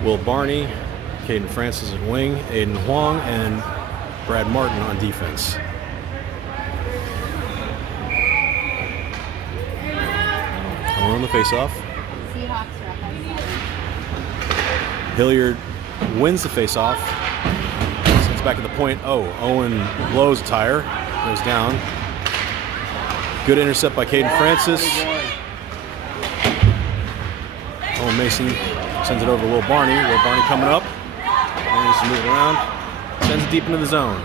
Will Barney, Caden Francis at wing, Aiden Huang, and Brad Martin on defense. Owen on the faceoff. Hilliard wins the faceoff. Sends back at the point. Oh, Owen blows a tire. Goes down. Good intercept by Caden Francis. Owen Mason sends it over to Will Barney. Will Barney coming up. Needs to move it around. Sends it deep into the zone.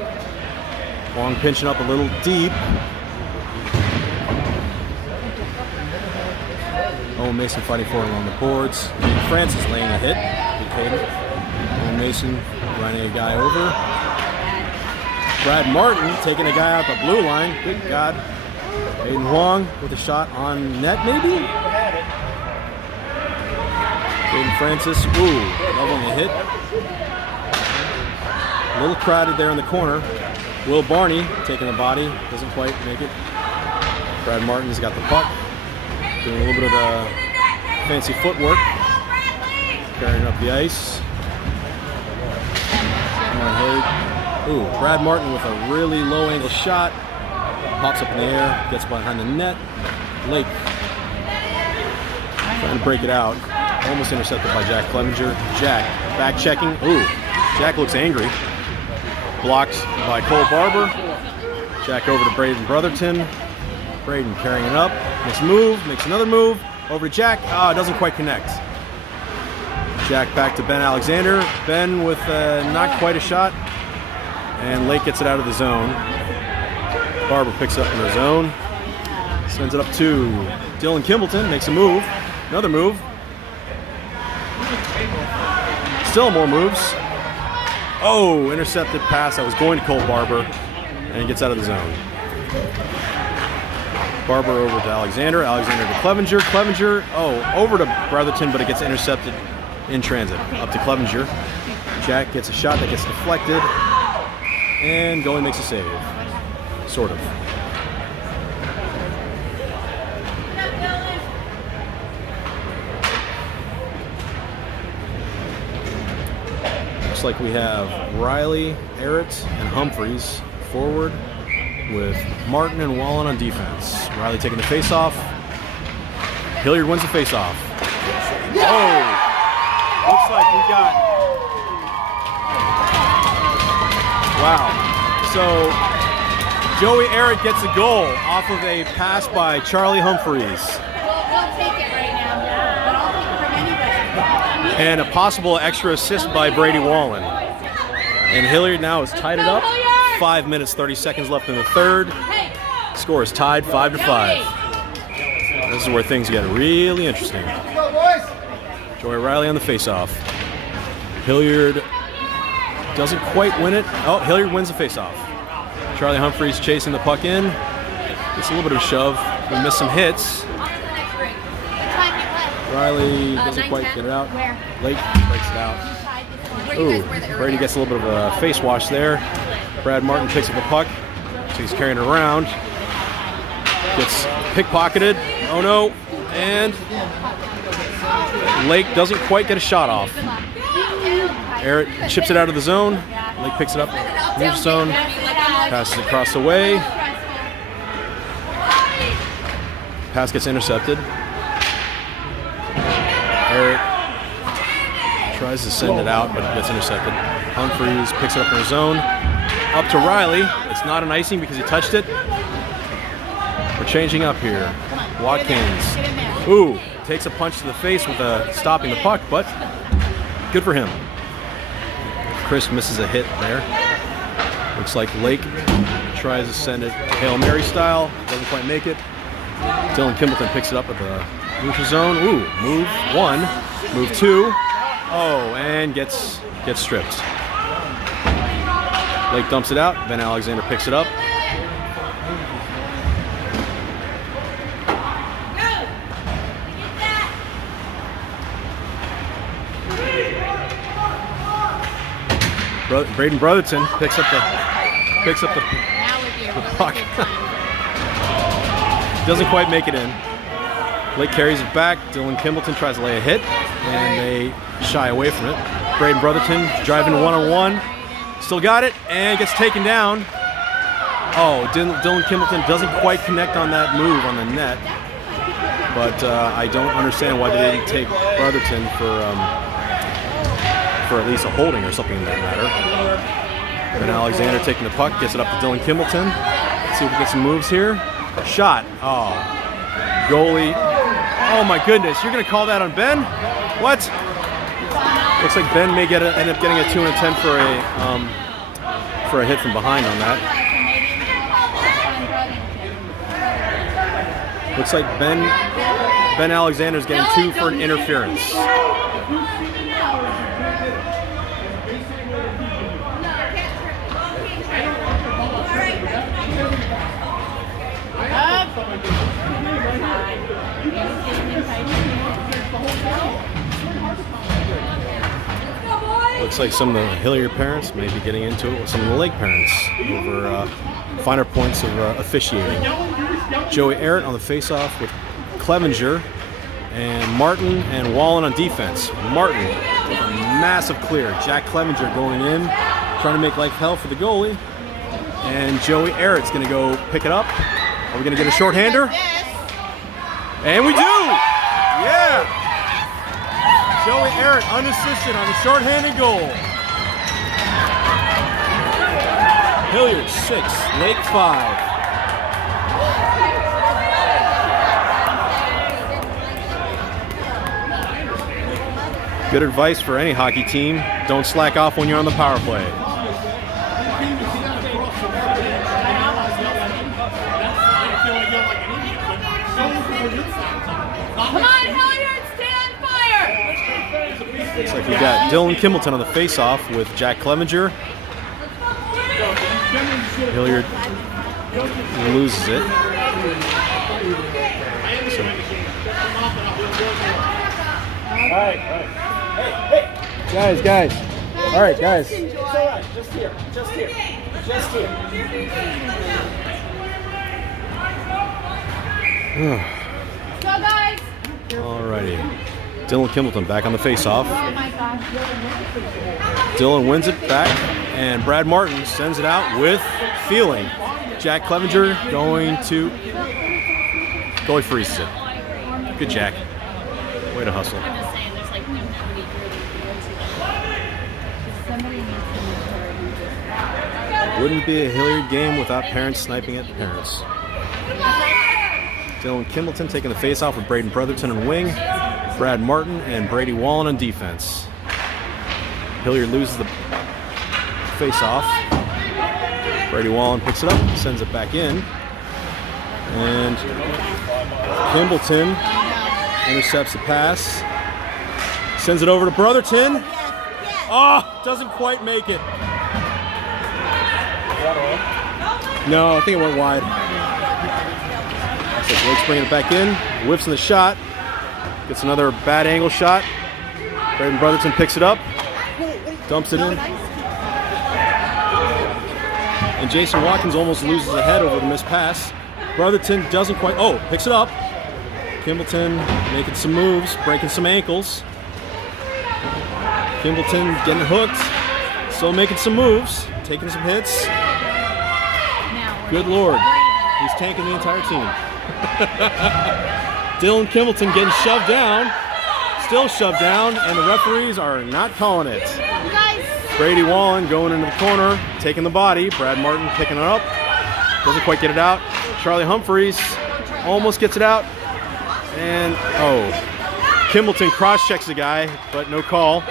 Long pinching up a little deep. Owen Mason fighting for it along the boards. Francis laying a hit. Good Caden. Owen Mason running a guy over. Brad Martin taking a guy out the blue line. Good God. Aiden Huang with a shot on net, maybe? Caden Francis, leveling a hit. A little crowded there in the corner. Will Barney taking the body, doesn't quite make it. Brad Martin's got the puck, doing a little bit of fancy footwork, carrying up the ice. Come on, Hilliard. Brad Martin with a really low angle shot. Pops up in the air, gets behind the net. Lake trying to break it out. Almost intercepted by Jack Clevenger. Jack back checking. Jack looks angry. Blocked by Cole Barber. Jack over to Braden Brotherton. Braden carrying it up. Makes a move, makes another move. Over to Jack. Doesn't quite connect. Jack back to Ben Alexander. Ben with not quite a shot. And Lake gets it out of the zone. Barber picks up in the zone. Sends it up to Dylan Kimbleton. Makes a move. Another move. Still more moves. Intercepted pass that was going to Cole Barber. And he gets out of the zone. Barber over to Alexander. Alexander to Clevenger. Clevenger, over to Brotherton, but it gets intercepted in transit. Up to Clevenger. Jack gets a shot that gets deflected. And goalie makes a save. Sort of. Looks like we have Riley, Errett, and Humphreys forward with Martin and Wallen on defense. Riley taking the face-off. Hilliard wins the face-off. Looks like we got... Wow. So, Joey Eric gets a goal off of a pass by Charlie Humphreys. We'll take it right now, but I'll take it from anybody. And a possible extra assist by Brady Wallen. And Hilliard now has tied it up. 5 minutes, 30 seconds left in the third. Score is tied 5-5. This is where things get really interesting. Joey Riley on the face-off. Hilliard doesn't quite win it. Oh, Hilliard wins the face-off. Charlie Humphreys chasing the puck in. Gets a little bit of a shove. We missed some hits. Riley doesn't quite get it out. Lake breaks it out. Ooh, Brady gets a little bit of a face wash there. Brad Martin picks up the puck. So he's carrying it around. Gets pickpocketed. Oh no. And Lake doesn't quite get a shot off. Eric chips it out of the zone. Lake picks it up in the zone. Passes it across the way. Pass gets intercepted. Eric tries to send it out, but it gets intercepted. Humphreys picks it up in his zone. Up to Riley. It's not an icing because he touched it. We're changing up here. Watkins. Ooh, takes a punch to the face with stopping the puck, but good for him. Chris misses a hit there. Looks like Lake tries to send it Hail Mary style. Doesn't quite make it. Dylan Kimbleton picks it up at the neutral zone. Ooh, move one, move two. Oh, and gets stripped. Lake dumps it out. Ben Alexander picks it up. Braden Brotherton picks up the puck. Doesn't quite make it in. Lake carries it back. Dylan Kimbleton tries to lay a hit, and they shy away from it. Braden Brotherton driving one-on-one. Still got it, and gets taken down. Oh, Dylan Kimbleton doesn't quite connect on that move on the net. But I don't understand why they didn't take Brotherton for at least a holding or something in that matter. Ben Alexander taking the puck, gets it up to Dylan Kimbleton. Let's see if we get some moves here. Shot. Oh, goalie. Oh my goodness, you're gonna call that on Ben? What? Looks like Ben may end up getting a 2 and a 10 for a hit from behind on that. Looks like Ben Alexander's getting 2 for an interference. Looks like some of the Hilliard parents may be getting into it with some of the Lake parents over finer points of officiating. Joey Arrett on the faceoff with Clevenger, and Martin and Wallen on defense. Martin with a massive clear. Jack Clevenger going in, trying to make life hell for the goalie. And Joey Arrett's going to go pick it up. Are we going to get a shorthander? And we do! Yeah! Joey Arrett unassisted on the shorthanded goal. Hilliard 6, Lake 5. Good advice for any hockey team. Don't slack off when you're on the power play. Come on, Hilliard, stay on fire! Looks like we got Dylan Kimbleton on the face-off with Jack Clevenger. Hilliard loses it. All right. Hey. Guys. All right, guys. It's all right. Just here. Go, guys! Alrighty. Dylan Kimbleton back on the face-off. Oh my gosh. Dylan wins it back, and Brad Martin sends it out with feeling. Jack Clevenger goalie freezes it. Good Jack. Way to hustle. I'm just saying, there's like nobody really. Wouldn't be a Hilliard game without parents sniping at the parents. Dylan Kimbleton taking the face-off with Braden Brotherton on wing. Brad Martin and Brady Wallen on defense. Hilliard loses the face-off. Brady Wallen picks it up, sends it back in. And Kimbleton intercepts the pass. Sends it over to Brotherton. Oh, doesn't quite make it. No, I think it went wide. So Blake's bringing it back in. Whips in the shot. Gets another bad angle shot. Braden Brotherton picks it up. Dumps it in. And Jason Watkins almost loses the head over the missed pass. Brotherton doesn't quite. Oh, picks it up. Kimbleton making some moves, breaking some ankles. Kimbleton getting hooked. Still making some moves, taking some hits. Good Lord. He's tanking the entire team. Dylan Kimbleton getting shoved down. Still shoved down, and the referees are not calling it. Brady Wallen going into the corner, taking the body. Brad Martin picking it up. Doesn't quite get it out. Charlie Humphreys almost gets it out. And, oh, Kimbleton cross-checks the guy, but no call.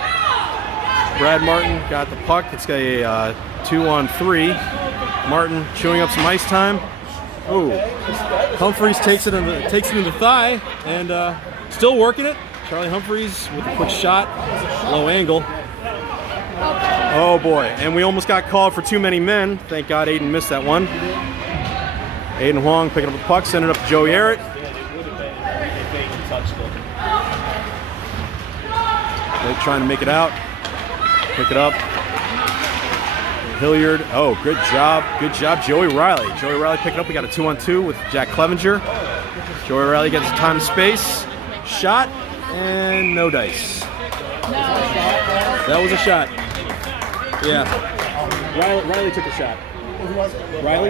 Brad Martin got the puck. It's got a 2-on-3. Martin chewing up some ice time. Oh, Humphreys takes it in the thigh, and still working it. Charlie Humphreys with a quick shot, low angle. Oh boy, and we almost got called for too many men. Thank God Aiden missed that one. Aiden Huang picking up the puck, sending it up to Joey Arrett. Blake trying to make it out. Pick it up. Hilliard. Oh, good job. Good job, Joey Riley. Joey Riley picked it up. We got a 2-on-2 with Jack Clevenger. Joey Riley gets time and space. Shot, and no dice. That was a shot. Yeah. Riley took a shot. Riley?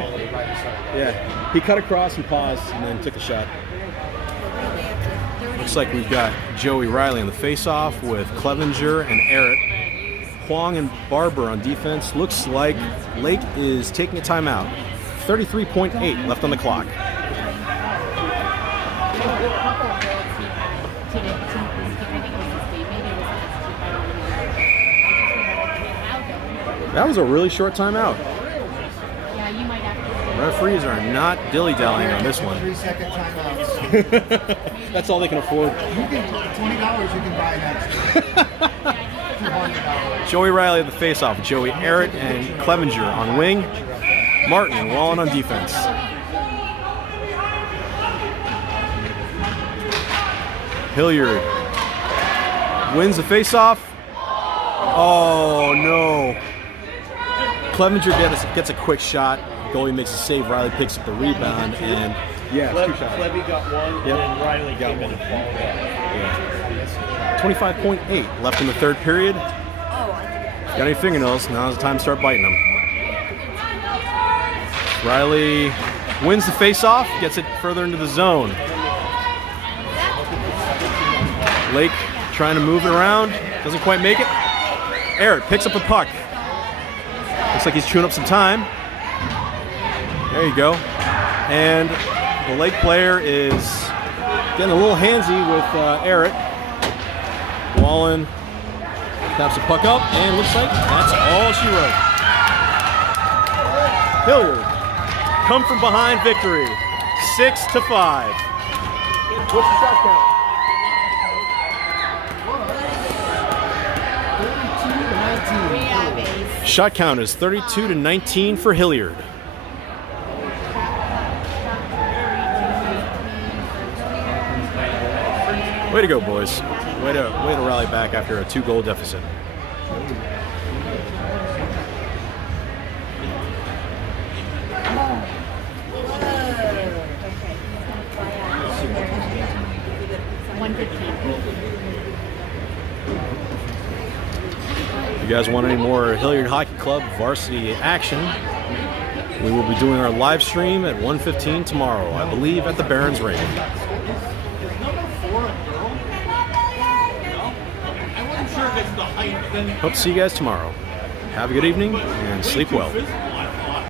Yeah. He cut across and paused and then took a shot. Looks like we've got Joey Riley on the face-off with Clevenger and Arrett. Huang and Barber on defense. Looks like Lake is taking a timeout. 33.8 left on the clock. That was a really short timeout. Referees are not dilly-dallying on this one. 3-second timeouts. That's all they can afford. You can $20. You can buy next. $200. Joey Riley at the face-off. Joey Arrett and Clevenger on wing. Martin and Wallen on defense. Hilliard wins the face-off. Oh no! Clevenger gets a quick shot. Goalie makes a save. Riley picks up the rebound, and yeah, two shots. Clevy got one, and then Riley got one. Yeah. 25.8 left in the third period. Got any fingernails? Now's the time to start biting them. Riley wins the face-off, gets it further into the zone. Lake trying to move it around, doesn't quite make it. Arrett picks up the puck. Looks like he's chewing up some time. There you go. And the Lake player is getting a little handsy with Arrett. Wallen taps the puck up, and looks like that's all she wrote. Hilliard, come from behind victory, 6-5. What's the shot count? 32-19. Shot count is 32-19 for Hilliard. Way to go, boys. Way to rally back after a 2-goal deficit. If you guys want any more Hilliard Hockey Club varsity action, we will be doing our live stream at 1:15 tomorrow, I believe at the Barons Rink. Hope to see you guys tomorrow. Have a good evening and sleep well.